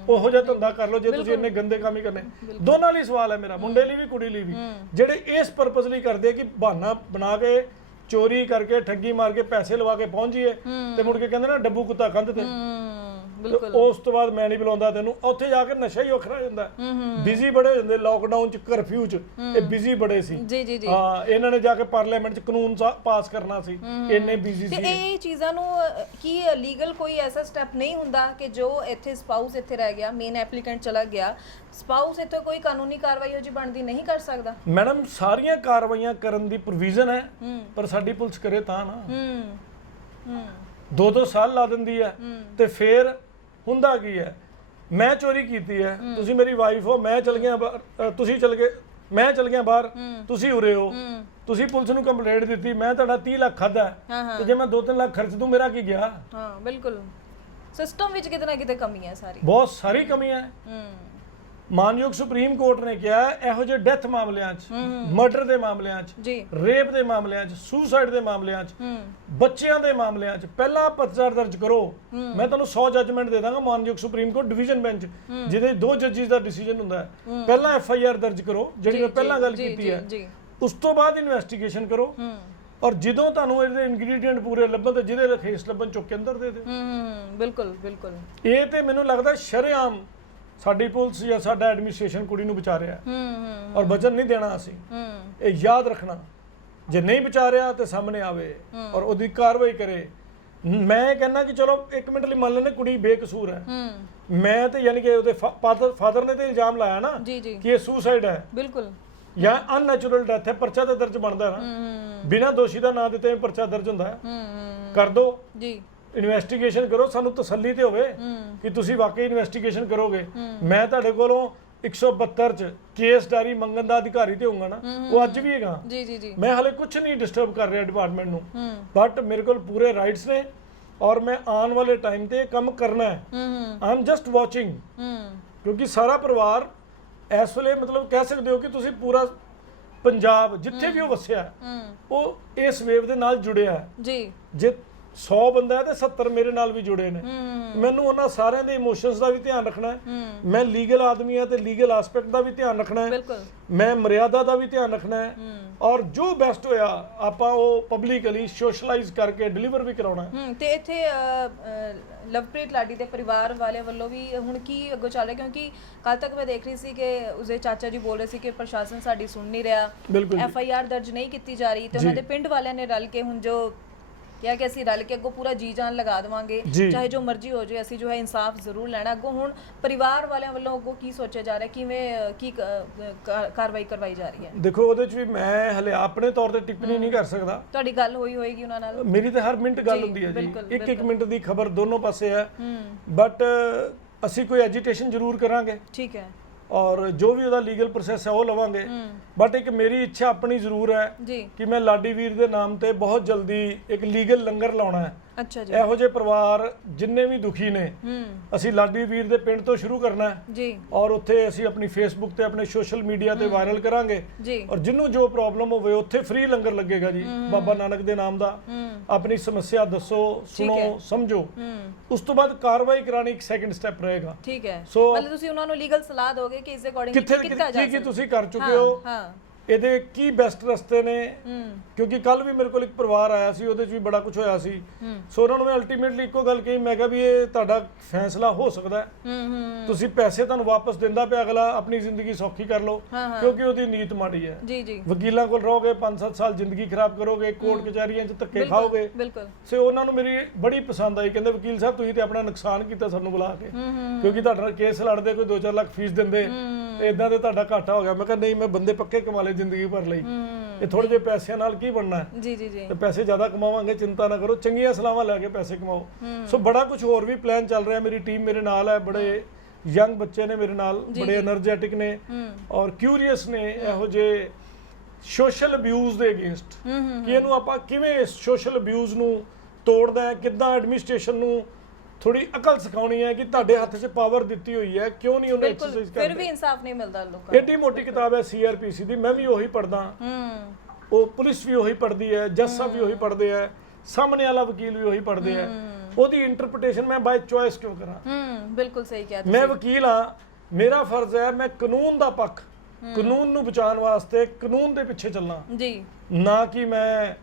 ਉਹੋ ਜਿਹਾ ਧੰਦਾ ਕਰ ਲਓ ਜੇ ਤੁਸੀਂ ਇੰਨੇ ਗੰਦੇ ਕੰਮ ਹੀ ਕਰਨੇ ਦੋਨਾਂ ਲਈ ਸਵਾਲ ਹੈ ਮੇਰਾ ਮੁੰਡੇ ਲਈ ਵੀ ਕੁੜੀ ਲਈ ਵੀ ਜਿਹੜੇ ਇਸ ਪਰਪਸ ਲਈ ਕਰਦੇ ਕਿ ਬਹਾਨਾ ਬਣਾ ਕੇ ਚੋਰੀ ਕਰਕੇ ਠੱਗੀ ਮਾਰ ਕੇ ਪੈਸੇ ਲਵਾ ਕੇ ਪਹੁੰਚ ਜੀਏ ਤੇ ਮੁੜ ਕੇ ਕਹਿੰਦੇ ਨਾ ਡੱਬੂ ਕੁੱਤਾ ਕੰਧ ਤੇ ਬਿਲਕੁਲ ਉਸ ਤੋਂ ਬਾਅਦ ਮੈਂ ਨਹੀਂ ਬੁਲਾਉਂਦਾ ਤੈਨੂੰ ਉੱਥੇ ਜਾ ਕੇ ਨਸ਼ਾ ਹੀ ਵੱਖਰਾ ਹੋ ਜਾਂਦਾ ਬਿਜ਼ੀ ਬੜੇ ਹੋ ਜਾਂਦੇ ਲਾਕਡਾਊਨ ਚ ਕਰਫਿਊ ਚ ਇਹ ਬਿਜ਼ੀ ਬੜੇ ਸੀ ਜੀ ਜੀ ਜੀ ਹਾਂ ਇਹਨਾਂ ਨੇ ਜਾ ਕੇ ਪਾਰਲੀਮੈਂਟ ਚ ਕਾਨੂੰਨ ਪਾਸ ਕਰਨਾ ਸੀ ਇੰਨੇ ਬਿਜ਼ੀ ਸੀ ਤੇ ਇਹ ਚੀਜ਼ਾਂ ਨੂੰ ਕੀ ਲੀਗਲ ਕੋਈ ਐਸਾ ਸਟੈਪ ਨਹੀਂ ਹੁੰਦਾ ਕਿ ਜੋ ਇੱਥੇ ਸਪਾਊਸ ਇੱਥੇ ਰਹਿ ਗਿਆ ਮੇਨ ਐਪਲੀਕੈਂਟ ਚਲਾ ਗਿਆ ਸਪਾਊਸ ਇੱਥੇ ਕੋਈ ਕਾਨੂੰਨੀ ਕਾਰਵਾਈ ਹੋ ਜੀ ਬਣਦੀ ਨਹੀਂ ਕਰ ਸਕਦਾ ਮੈਡਮ ਸਾਰੀਆਂ ਕਾਰਵਾਈਆਂ ਕਰਨ ਦੀ ਪ੍ਰੋਵੀਜ਼ਨ ਹੈ ਪਰ ਸਾਡੀ ਪੁਲਿਸ ਕਰੇ ਤਾਂ ਨਾ 2-2 ਸਾਲ ਲਾ ਦਿੰਦੀ ਹੈ ਤੇ ਫੇਰ ਹੁੰਦਾ ਕੀ ਹੈ ਮੈਂ ਚੋਰੀ ਕੀਤੀ ਹੈ ਤੁਸੀਂ ਮੇਰੀ ਵਾਈਫ ਹੋ ਮੈਂ ਚਲ ਗਿਆ ਤੁਸੀਂ ਚਲ ਗਏ ਮੈਂ ਚਲ ਗਿਆ ਬਾਹਰ ਤੁਸੀਂ ਉਰੇ ਹੋ ਤੁਸੀਂ ਪੁਲਿਸ ਨੂੰ ਕੰਪਲੇਂਟ ਦਿੱਤੀ ਮੈਂ ਤੁਹਾਡਾ 30 ਲੱਖ ਖਾਦਾ ਤੇ ਜੇ ਮੈਂ 2-3 ਲੱਖ ਖਰਚ ਦੂੰ ਮੇਰਾ ਕੀ ਗਿਆ ਹਾਂ ਬਿਲਕੁਲ ਸਿਸਟਮ ਵਿੱਚ ਕਿਤੇ ਨਾ ਕਿਤੇ ਕਮੀ ਹੈ ਸਾਰੀ ਬਹੁਤ ਸਾਰੀ ਕਮੀਆਂ ਹੈ ਮਾਨਯੋਗ ਸੁਪਰੀਮ ਕੋਰਟ ਨੇ ਕਿਹਾ ਇਹੋ ਜਿਹੇ ਡੈਥ ਮਾਮਲਿਆਂ 'ਚ ਮਰਡਰ ਦੇ ਮਾਮਲਿਆਂ 'ਚ ਜੀ ਰੇਪ ਦੇ ਮਾਮਲਿਆਂ 'ਚ ਸੁਸਾਈਡ ਦੇ ਮਾਮਲਿਆਂ 'ਚ ਬੱਚਿਆਂ ਦੇ ਮਾਮਲਿਆਂ 'ਚ ਪਹਿਲਾਂ ਪਰਚਾ ਦਰਜ ਕਰੋ ਮੈਂ ਤੁਹਾਨੂੰ 100 ਜੱਜਮੈਂਟ ਦੇ ਦਾਂਗਾ ਮਾਨਯੋਗ ਸੁਪਰੀਮ ਕੋਰਟ ਡਿਵੀਜ਼ਨ ਬੈਂਚ ਜਿਹਦੇ 2 ਜੱਜਿਸ ਦਾ ਡਿਸੀਜਨ ਹੁੰਦਾ ਹੈ ਪਹਿਲਾਂ FIR ਦਰਜ ਕਰੋ ਜਿਹੜੀ ਮੈਂ ਪਹਿਲਾਂ ਗੱਲ ਕੀਤੀ ਹੈ ਉਸ ਤੋਂ ਬਾਅਦ ਇਨਵੈਸਟੀਗੇਸ਼ਨ ਕਰੋ ਔਰ ਜਦੋਂ ਤੁਹਾਨੂੰ ਇਹਦੇ ਇੰਗਰੀਡੀਐਂਟ ਪੂਰੇ ਲੱਭਣ ਤੇ ਜਿਹਦੇ ਖੇਸ ਲੱਭਣ ਚੁੱਕ ਕੇ ਅੰਦਰ ਦੇ ਦਿਓ ਬਿਲਕੁਲ ਬਿਲਕੁਲ ਇਹ ਤੇ ਮੈਨੂੰ ਲੱਗਦਾ ਸ਼ਰੇਆਮ ਸਾਡੀ ਪੁਲਿਸ ਜਾਂ ਸਾਡਾ ਐਡਮਿਨਿਸਟ੍ਰੇਸ਼ਨ ਕੁੜੀ ਨੂੰ ਬਚਾ ਰਿਹਾ ਔਰ ਬਚਨ ਨਹੀਂ ਦੇਣਾ ਅਸੀਂ ਇਹ ਯਾਦ ਰੱਖਣਾ ਜੇ ਨਹੀਂ ਬਚਾ ਰਿਹਾ ਤੇ ਸਾਹਮਣੇ ਆਵੇ ਔਰ ਉਹਦੀ ਕਾਰਵਾਈ ਕਰੇ ਮੈਂ ਕਹਿੰਦਾ ਕਿ ਚਲੋ 1 ਮਿੰਟ ਲਈ ਮੰਨ ਲੈਣੇ ਕੁੜੀ ਬੇਕਸੂਰ ਹੈ ਮੈਂ ਤੇ ਯਾਨੀ ਕਿ ਉਹਦੇ ਫਾਦਰ ਨੇ ਤੇ ਇਲਜ਼ਾਮ ਲਾਇਆ ਨਾ ਕਿ ਇਹ ਸੁਸਾਈਡ ਹੈ ਬਿਲਕੁਲ ਜਾਂ ਅਨਨੈਚੁਰਲ ਡੈਥ ਹੈ ਪਰਚਾ ਤੇ ਦਰਜ ਬਣਦਾ ਨਾ ਬਿਨਾਂ ਦੋਸ਼ੀ ਦਾ ਨਾਂ ਦਿੱਤੇ ਪਰਚਾ ਦਰਜ ਹੁੰਦਾ ਹੈ ਕਰ ਦੋ ਜੀ ਇਨਵੈਸਟੀਗੇਸ਼ਨ ਕਰੋ ਸਾਨੂੰ ਤਸੱਲੀ ਤੇ ਹੋਵੇ ਕਿ ਤੁਸੀਂ ਵਾਕਈ ਇਨਵੈਸਟੀਗੇਸ਼ਨ ਕਰੋਗੇ ਮੈਂ ਤੁਹਾਡੇ ਕੋਲੋਂ 172 ਚ ਕੇਸ ਡਾਇਰੀ ਮੰਗਣ ਦਾ ਅਧਿਕਾਰੀ ਤੇ ਹੋਊਗਾ ਨਾ ਉਹ ਅੱਜ ਵੀ ਹੈਗਾ ਜੀ ਜੀ ਜੀ ਮੈਂ ਹਾਲੇ ਕੁਝ ਨਹੀਂ ਡਿਸਟਰਬ ਕਰ ਰਿਹਾ ਡਿਪਾਰਟਮੈਂਟ ਨੂੰ ਬਟ ਮੇਰੇ ਕੋਲ ਪੂਰੇ ਰਾਈਟਸ ਨੇ ਔਰ ਮੈਂ ਆਉਣ ਵਾਲੇ ਟਾਈਮ ਤੇ ਕੰਮ ਕਰਨਾ ਹੈ ਆਈ ਐਮ ਜਸਟ ਵਾਚਿੰਗ ਕਿਉਂਕਿ ਸਾਰਾ ਪਰਿਵਾਰ ਇਸ ਵੇਲੇ ਮਤਲਬ ਕਹਿ ਸਕਦੇ ਹੋ ਕਿ ਤੁਸੀਂ ਪੂਰਾ ਪੰਜਾਬ ਜਿੱਥੇ ਵੀ ਉਹ ਵਸਿਆ ਉਹ ਇਸ ਵੇਵ ਦੇ ਨਾਲ ਜੁੜਿਆ ਜੀ ਜੇ 100 ਬੰਦਾ ਹੈ ਤੇ 70 ਮੇਰੇ ਨਾਲ ਵੀ ਜੁੜੇ ਨੇ ਮੈਨੂੰ ਉਹਨਾਂ ਸਾਰਿਆਂ ਦੇ ਇਮੋਸ਼ਨਸ ਦਾ ਵੀ ਧਿਆਨ ਰੱਖਣਾ ਹੈ ਮੈਂ ਲੀਗਲ ਆਦਮੀ ਆ ਤੇ ਲੀਗਲ ਐਸਪੈਕਟ ਦਾ ਵੀ ਧਿਆਨ ਰੱਖਣਾ ਹੈ ਮੈਂ ਮਰਿਆਦਾ ਦਾ ਵੀ ਧਿਆਨ ਰੱਖਣਾ ਹੈ ਔਰ ਜੋ ਬੈਸਟ ਹੋਇਆ ਆਪਾਂ ਉਹ ਪਬਲਿਕਲੀ ਸੋਸ਼ਲਾਈਜ਼ ਕਰਕੇ ਡਿਲੀਵਰ ਵੀ ਕਰਾਉਣਾ ਹੈ ਤੇ ਇੱਥੇ ਲਵਪ੍ਰੀਤ ਲਾਡੀ ਦੇ ਪਰਿਵਾਰ ਵਾਲਿਆਂ ਵੱਲੋਂ ਵੀ ਹੁਣ ਕੀ ਅੱਗੋਂ ਚੱਲ ਰਿਹਾ ਕਿਉਂਕਿ ਕੱਲ ਤੱਕ ਮੈਂ ਦੇਖ ਰਹੀ ਸੀ ਕਿ ਉਸਦੇ ਚਾਚਾ ਜੀ ਬੋਲ ਰਹੇ ਸੀ ਕਿ ਪ੍ਰਸ਼ਾਸਨ ਸਾਡੀ ਸੁਣ ਨਹੀਂ ਰਿਹਾ FIR ਦਰਜ ਨਹੀਂ ਕੀਤੀ ਜਾ ਰਹੀ ਤੇ ਉਹਨਾਂ ਦੇ ਪਿੰਡ ਵਾਲਿਆਂ ਨੇ ਰਲ ਕੇ ਹੁਣ ਜੋ ਕਿਹਾ ਕਿ ਅਸੀਂ ਰਲ ਕੇ ਅੱਗੋਂ ਪੂਰਾ ਜੀ ਜਾਨ ਲਗਾ ਦੇਵਾਂਗੇ ਚਾਹੇ ਜੋ ਮਰਜ਼ੀ ਹੋ ਜਾਏ ਅਸੀਂ ਜੋ ਹੈ ਇਨਸਾਫ ਜ਼ਰੂਰ ਲੈਣਾ ਅੱਗੋਂ ਹੁਣ ਪਰਿਵਾਰ ਵਾਲਿਆਂ ਵੱਲੋਂ ਅੱਗੋਂ ਕੀ ਸੋਚਿਆ ਜਾ ਰਿਹਾ ਕਿਵੇਂ ਕੀ ਕਾਰਵਾਈ ਕਰਵਾਈ ਜਾ ਰਹੀ ਹੈ ਦੇਖੋ ਉਹਦੇ ਚ ਵੀ ਮੈਂ ਹਲੇ ਆਪਣੇ ਤੌਰ ਤੇ ਟਿੱਪਣੀ ਨਹੀਂ ਕਰ ਸਕਦਾ ਤੁਹਾਡੀ ਗੱਲ ਹੋਏਗੀ ਉਹਨਾਂ ਨਾਲ ਮੇਰੀ ਤਾਂ ਹਰ ਮਿੰਟ ਗੱਲ ਹੁੰਦੀ ਹੈ ਜੀ ਇੱਕ ਮਿੰਟ ਦੀ ਖਬਰ ਦੋਨੋਂ ਪਾਸੇ ਹੈ ਬਟ ਅਸੀਂ ਕੋਈ ਐਜੀਟੇਸ਼ਨ ਜ਼ਰੂਰ ਕਰਾਂਗੇ ਠੀਕ ਹੈ ਔਰ ਜੋ ਵੀ ਉਹਦਾ ਲੀਗਲ ਪ੍ਰੋਸੈਸ ਹੈ ਉਹ ਲਵਾਂਗੇ ਬਟ ਇੱਕ ਮੇਰੀ ਇੱਛਾ ਆਪਣੀ ਜ਼ਰੂਰ ਹੈ ਕਿ ਮੈਂ ਲਾਡੀ ਵੀਰ ਦੇ ਨਾਮ ਤੇ ਬਹੁਤ ਜਲਦੀ ਇੱਕ ਲੀਗਲ ਲੰਗਰ ਲਾਉਣਾ ਹੈ ਅੱਛਾ ਜੀ। ਇਹੋ ਜਿਹੇ ਪਰਿਵਾਰ ਜਿੰਨੇ ਵੀ ਦੁਖੀ ਨੇ ਅਸੀਂ ਲਾਡੀ ਵੀਰ ਦੇ ਪਿੰਡ ਤੋਂ ਸ਼ੁਰੂ ਕਰਨਾ ਹੈ ਜੀ, ਔਰ ਉੱਥੇ ਅਸੀਂ ਆਪਣੀ ਫੇਸਬੁੱਕ ਤੇ ਆਪਣੇ ਸੋਸ਼ਲ ਮੀਡੀਆ ਤੇ ਵਾਇਰਲ ਕਰਾਂਗੇ ਜੀ, ਔਰ ਜਿੰਨੂੰ ਜੋ ਪ੍ਰੋਬਲਮ ਹੋਵੇ ਉੱਥੇ ਫ੍ਰੀ ਲੰਗਰ ਲੱਗੇਗਾ ਜੀ ਬਾਬਾ ਨਾਨਕ ਦੇ ਨਾਮ ਦਾ। ਆਪਣੀ ਸਮੱਸਿਆ ਦੱਸੋ, ਸੁਣੋ, ਸਮਝੋ, ਉਸ ਤੋਂ ਬਾਅਦ ਕਾਰਵਾਈ ਕਰਾਣੀ ਇੱਕ ਸੈਕੰਡ ਸਟੈਪ ਰਹੇਗਾ। ਠੀਕ ਹੈ, ਸੋ ਮਤਲਬ ਤੁਸੀਂ ਉਹਨਾਂ ਨੂੰ ਲੀਗਲ ਸਲਾਹ ਦੋਗੇ ਕਿ ਇਸ ਦੇ ਅਕੋਰਡਿੰਗ ਕੀ ਤੁਸੀਂ ਕਰ ਚੁੱਕੇ ਹੋ, ਇਹਦੇ ਕੀ ਬੈਸਟ ਰਸਤੇ ਨੇ। ਕਿਉਂਕਿ ਕੱਲ ਵੀ ਮੇਰੇ ਕੋਲ ਇੱਕ ਪਰਿਵਾਰ ਆਇਆ ਸੀ, ਉਹਦੇ 'ਚ ਵੀ ਬੜਾ ਕੁਝ ਹੋਇਆ ਸੀ। ਸੋ ਉਹਨਾਂ ਨੂੰ ਮੈਂ ਅਲਟੀਮੇਟਲੀ ਇੱਕੋ ਗੱਲ ਕਹੀ, ਮੈਂ ਕਿਹਾ ਵੀ ਇਹ ਤੁਹਾਡਾ ਫੈਸਲਾ ਹੋ ਸਕਦਾ ਹੈ, ਤੁਸੀਂ ਪੈਸੇ ਤੁਹਾਨੂੰ ਵਾਪਸ ਦਿੰਦਾ ਪਿਆ, ਅਗਲਾ ਆਪਣੀ ਜ਼ਿੰਦਗੀ ਸੌਖੀ ਕਰ ਲਓ, ਕਿਉਂਕਿ ਉਹਦੀ ਨੀਤ ਮਾੜੀ ਹੈ। ਵਕੀਲਾਂ ਕੋਲ ਰਹੋਗੇ 5-7 ਸਾਲ ਜ਼ਿੰਦਗੀ ਖਰਾਬ ਕਰੋਗੇ, ਕੋਰਟ ਕਚਹਿਰੀਆਂ 'ਚ ਧੱਕੇ ਖਾਓਗੇ। ਸੋ ਉਹਨਾਂ ਨੂੰ ਮੇਰੀ ਬੜੀ ਪਸੰਦ ਆਈ, ਕਹਿੰਦੇ ਵਕੀਲ ਸਾਹਿਬ ਤੁਸੀਂ ਤੇ ਆਪਣਾ ਨੁਕਸਾਨ ਕੀਤਾ ਸਾਨੂੰ ਬੁਲਾ ਕੇ, ਕਿਉਂਕਿ ਤੁਹਾਡਾ ਕੇਸ ਲੜਦੇ ਕੋਈ 2-4 ਲੱਖ ਫੀਸ ਦਿੰਦੇ ਤੇ ਇਦਾਂ ਦੇ ਤੁਹਾਡਾ ਘਾਟਾ ਹੋ ਗਿਆ। ਮੈਂ ਕਿਹਾ ਨਹੀਂ, ਮੈਂ ਬੰਦੇ ਪੱਕੇ ਕਮਾ ਲਏ ਜ਼ਿੰਦਗੀ ਭਰ ਲਈ, ਇਹ ਥੋੜੇ ਜਿਹੇ ਪੈਸਿਆਂ ਨਾਲ ਕੀ ਬਣਨਾ ਹੈ। ਜੀ ਜੀ ਜੀ, ਤੇ ਪੈਸੇ ਜ਼ਿਆਦਾ ਕਮਾਵਾਂਗੇ, ਚਿੰਤਾ ਨਾ ਕਰੋ, ਚੰਗੀਆਂ ਸਲਾਹਾਂ ਲੈ ਕੇ ਪੈਸੇ ਕਮਾਓ। ਸੋ ਬੜਾ ਕੁਝ ਹੋਰ ਵੀ ਪਲਾਨ ਚੱਲ ਰਿਹਾ, ਮੇਰੀ ਟੀਮ ਮੇਰੇ ਨਾਲ ਹੈ, ਬੜੇ ਯੰਗ ਬੱਚੇ ਨੇ ਮੇਰੇ ਨਾਲ, ਬੜੇ એનર્ਜੈਟਿਕ ਨੇ ਔਰ ਕਿਊਰੀਅਸ ਨੇ ਇਹੋ ਜਿਹੇ ਸੋਸ਼ਲ ਅਬਿਊਜ਼ ਦੇ ਅਗੇਂਸਟ, ਕਿ ਇਹਨੂੰ ਆਪਾਂ ਕਿਵੇਂ ਸੋਸ਼ਲ ਅਬਿਊਜ਼ ਨੂੰ ਤੋੜਦਾ ਹੈ, ਕਿੱਦਾਂ ਐਡਮਿਨਿਸਟ੍ਰੇਸ਼ਨ ਨੂੰ ਥੋੜੀ ਅਕਲ ਸਿਖਾਉਣੀ ਹੈ ਕਿ ਤੁਹਾਡੇ ਹੱਥ 'ਚ ਪਾਵਰ ਦਿੱਤੀ ਹੋਈ ਹੈ, ਕਿਉਂ ਨਹੀਂ ਉਹਨੂੰ ਐਕਸਰਸਾਈਜ਼ ਕਰਦੇ। ਫਿਰ ਵੀ ਇਨਸਾਫ ਨਹੀਂ ਮਿਲਦਾ ਲੋਕਾਂ ਨੂੰ। ਏਡੀ ਮੋਟੀ ਕਿਤਾਬ ਹੈ CRPC ਦੀ, ਮੈਂ ਵੀ ਉਹੀ ਪੜ੍ਹਦਾ, ਉਹ ਪੁਲਿਸ ਵੀ ਉਹੀ ਪੜ੍ਹਦੀ ਹੈ, ਜੱਜ ਸਾਹਿਬ ਵੀ ਉਹੀ ਪੜ੍ਹਦੇ ਹੈ, ਸਾਹਮਣੇ ਵਾਲਾ ਵਕੀਲ ਵੀ ਉਹੀ ਪੜ੍ਹਦੇ ਹੈ। ਉਹਦੀ ਇੰਟਰਪ੍ਰੀਟੇਸ਼ਨ ਮੈਂ ਬਾਈ ਚੋਇਸ ਕਿਉਂ ਕਰਾਂ? ਬਿਲਕੁਲ ਸਹੀ ਕਿਹਾ। ਮੈਂ ਵਕੀਲ ਹਾਂ, ਮੇਰਾ ਫਰਜ਼ ਹੈ ਮੈਂ ਕਾਨੂੰਨ ਦਾ ਪੱਖ, ਕਾਨੂੰਨ ਨੂੰ ਬਚਾਉਣ ਵਾਸਤੇ ਕਾਨੂੰਨ ਦੇ ਪਿੱਛੇ ਚੱਲਣਾ ਜੀ, ਨਾ ਕਿ ਮੈਂ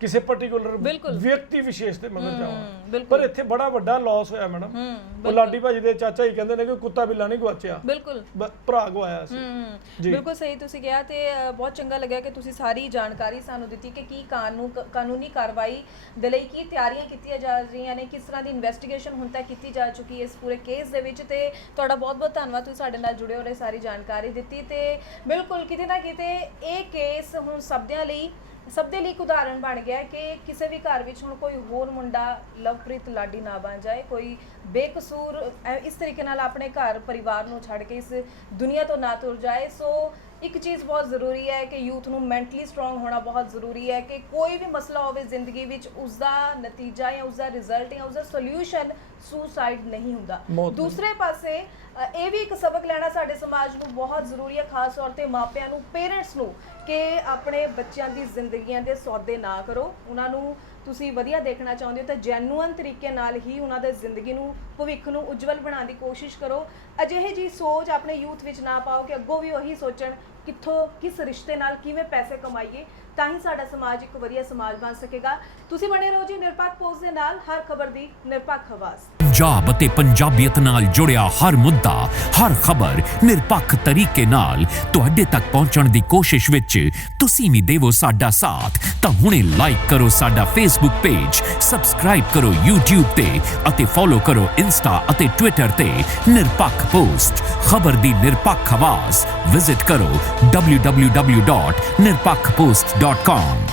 ਕਿਸੇ ਪਾਰਟਿਕੂਲਰ ਵਿਅਕਤੀ ਵਿਸ਼ੇਸ਼ ਤੇ ਮਗਰ ਜਾਵਾਂ। ਪਰ ਇੱਥੇ ਬੜਾ ਵੱਡਾ ਲਾਸ ਹੋਇਆ ਮੈਡਮ। ਉਹ ਲਾਡੀ ਭਾਜੀ ਦੇ ਚਾਚਾ ਹੀ ਕਹਿੰਦੇ ਨੇ ਕਿ ਕੁੱਤਾ ਬਿੱਲਾ ਨਹੀਂ ਗਵਾਚਿਆ, ਬਿਲਕੁਲ ਭਰਾ ਗਵਾਇਆ ਸੀ। ਬਿਲਕੁਲ ਸਹੀ ਤੁਸੀਂ ਕਿਹਾ, ਤੇ ਬਹੁਤ ਚੰਗਾ ਲੱਗਿਆ ਕਿ ਤੁਸੀਂ ਸਾਰੀ ਜਾਣਕਾਰੀ ਸਾਨੂੰ ਦਿੱਤੀ ਕਿ ਕੀ ਕਾਨੂੰਨੀ ਕਾਰਵਾਈ ਦੇ ਲਈ ਕੀ ਤਿਆਰੀਆਂ ਕੀਤੀਆਂ ਜਾ ਰਹੀਆਂ ਨੇ, ਕਿਸ ਤਰ੍ਹਾਂ ਦੀ ਇਨਵੈਸਟੀਗੇਸ਼ਨ ਹੁਣ ਤੱਕ ਕੀਤੀ ਜਾ ਚੁੱਕੀ ਹੈ ਇਸ ਪੂਰੇ ਕੇਸ ਦੇ ਵਿੱਚ। ਤੇ ਤੁਹਾਡਾ ਬਹੁਤ ਬਹੁਤ ਧੰਨਵਾਦ, ਤੁਸੀਂ ਸਾਡੇ ਨਾਲ ਜੁੜੇ ਹੋ ਰਹੇ, ਸਾਰੀ ਜਾਣਕਾਰੀ ਦਿੱਤੀ। ਤੇ ਬਿਲਕੁਲ ਕਿਤੇ ਨਾ ਕਿਤੇ ਇਹ ਕੇਸ ਹੁਣ ਸਭ ਦੇ ਲਈ ਇੱਕ ਉਦਾਹਰਨ ਬਣ ਗਿਆ ਕਿ ਕਿਸੇ ਵੀ ਘਰ ਵਿੱਚ ਹੁਣ ਕੋਈ ਹੋਰ ਮੁੰਡਾ ਲਵਪ੍ਰੀਤ ਲਾਡੀ ਨਾ ਬਣ ਜਾਏ, ਕੋਈ ਬੇਕਸੂਰ ਇਸ ਤਰੀਕੇ ਨਾਲ ਆਪਣੇ ਘਰ ਪਰਿਵਾਰ ਨੂੰ ਛੱਡ ਕੇ ਇਸ ਦੁਨੀਆ ਤੋਂ ਨਾ ਤੁਰ ਜਾਏ। ਸੋ ਇੱਕ ਚੀਜ਼ ਬਹੁਤ ਜ਼ਰੂਰੀ ਹੈ ਕਿ ਯੂਥ ਨੂੰ ਮੈਂਟਲੀ ਸਟਰੋਂਗ ਹੋਣਾ ਬਹੁਤ ਜ਼ਰੂਰੀ ਹੈ ਕਿ ਕੋਈ ਵੀ ਮਸਲਾ ਹੋਵੇ ਜ਼ਿੰਦਗੀ ਵਿੱਚ, ਉਸਦਾ ਨਤੀਜਾ ਜਾਂ ਉਸਦਾ ਰਿਜ਼ਲਟ ਜਾਂ ਉਸਦਾ ਸੋਲਿਊਸ਼ਨ ਸੁਸਾਈਡ ਨਹੀਂ ਹੁੰਦਾ। ਦੂਸਰੇ ਪਾਸੇ ਇਹ ਵੀ ਇੱਕ ਸਬਕ ਲੈਣਾ ਸਾਡੇ ਸਮਾਜ ਨੂੰ ਬਹੁਤ ਜ਼ਰੂਰੀ ਹੈ, ਖਾਸ ਤੌਰ ਤੇ ਮਾਪਿਆਂ ਨੂੰ, ਪੇਰੈਂਟਸ ਨੂੰ, ਕਿ ਆਪਣੇ ਬੱਚਿਆਂ ਦੀ ਜ਼ਿੰਦਗੀਆਂ ਦੇ ਸੌਦੇ ਨਾ ਕਰੋ। ਉਹਨਾਂ ਨੂੰ ਤੁਸੀਂ ਵਧੀਆ ਦੇਖਣਾ ਚਾਹੁੰਦੇ ਹੋ ਤਾਂ ਜੈਨੂਅਨ ਤਰੀਕੇ ਨਾਲ ਹੀ ਉਹਨਾਂ ਦੇ ਜ਼ਿੰਦਗੀ ਨੂੰ, ਭਵਿੱਖ ਨੂੰ ਉਜਵਲ ਬਣਾਉਣ ਦੀ ਕੋਸ਼ਿਸ਼ ਕਰੋ। ਅਜਿਹੀ ਜੀ ਸੋਚ ਆਪਣੇ ਯੂਥ ਵਿੱਚ ਨਾ ਪਾਓ ਕਿ ਅੱਗੋਂ ਵੀ ਉਹੀ ਸੋਚਣ ਕਿੱਥੋਂ, ਕਿਸ ਰਿਸ਼ਤੇ ਨਾਲ ਕਿਵੇਂ ਪੈਸੇ ਕਮਾਈਏ, ਤਾਂ ਹੀ ਸਾਡਾ ਸਮਾਜ ਇੱਕ ਵਧੀਆ ਸਮਾਜ ਬਣ ਸਕੇਗਾ। ਤੁਸੀਂ ਬਣੇ ਰਹੋ ਜੀ ਨਿਰਪੱਖ ਪੋਸਟ ਦੇ ਨਾਲ, ਹਰ ਖਬਰ ਦੀ ਨਿਰਪੱਖ ਆਵਾਜ਼। ਪੰਜਾਬ ਅਤੇ ਪੰਜਾਬੀਅਤ ਨਾਲ ਜੁੜਿਆ ਹਰ ਮੁੱਦਾ, ਹਰ ਖਬਰ ਨਿਰਪੱਖ ਤਰੀਕੇ ਨਾਲ ਤੁਹਾਡੇ ਤੱਕ ਪਹੁੰਚਣ ਦੀ ਕੋਸ਼ਿਸ਼ ਵਿੱਚ ਤੁਸੀਂ ਵੀ ਦੇਵੋ ਸਾਡਾ ਸਾਥ। ਤਾਂ ਹੁਣੇ ਲਾਈਕ ਕਰੋ ਸਾਡਾ ਫੇਸਬੁੱਕ ਪੇਜ, ਸਬਸਕ੍ਰਾਈਬ ਕਰੋ YouTube ਤੇ ਅਤੇ ਫੋਲੋ ਕਰੋ ਇੰਸਟਾ ਅਤੇ ਟਵਿੱਟਰ ਤੇ ਨਿਰਪੱਖ ਪੋਸਟ, ਖਬਰ ਦੀ ਨਿਰਪੱਖ ਆਵਾਜ਼। ਵਿਜ਼ਿਟ ਕਰੋ www.nirpakhpost.com।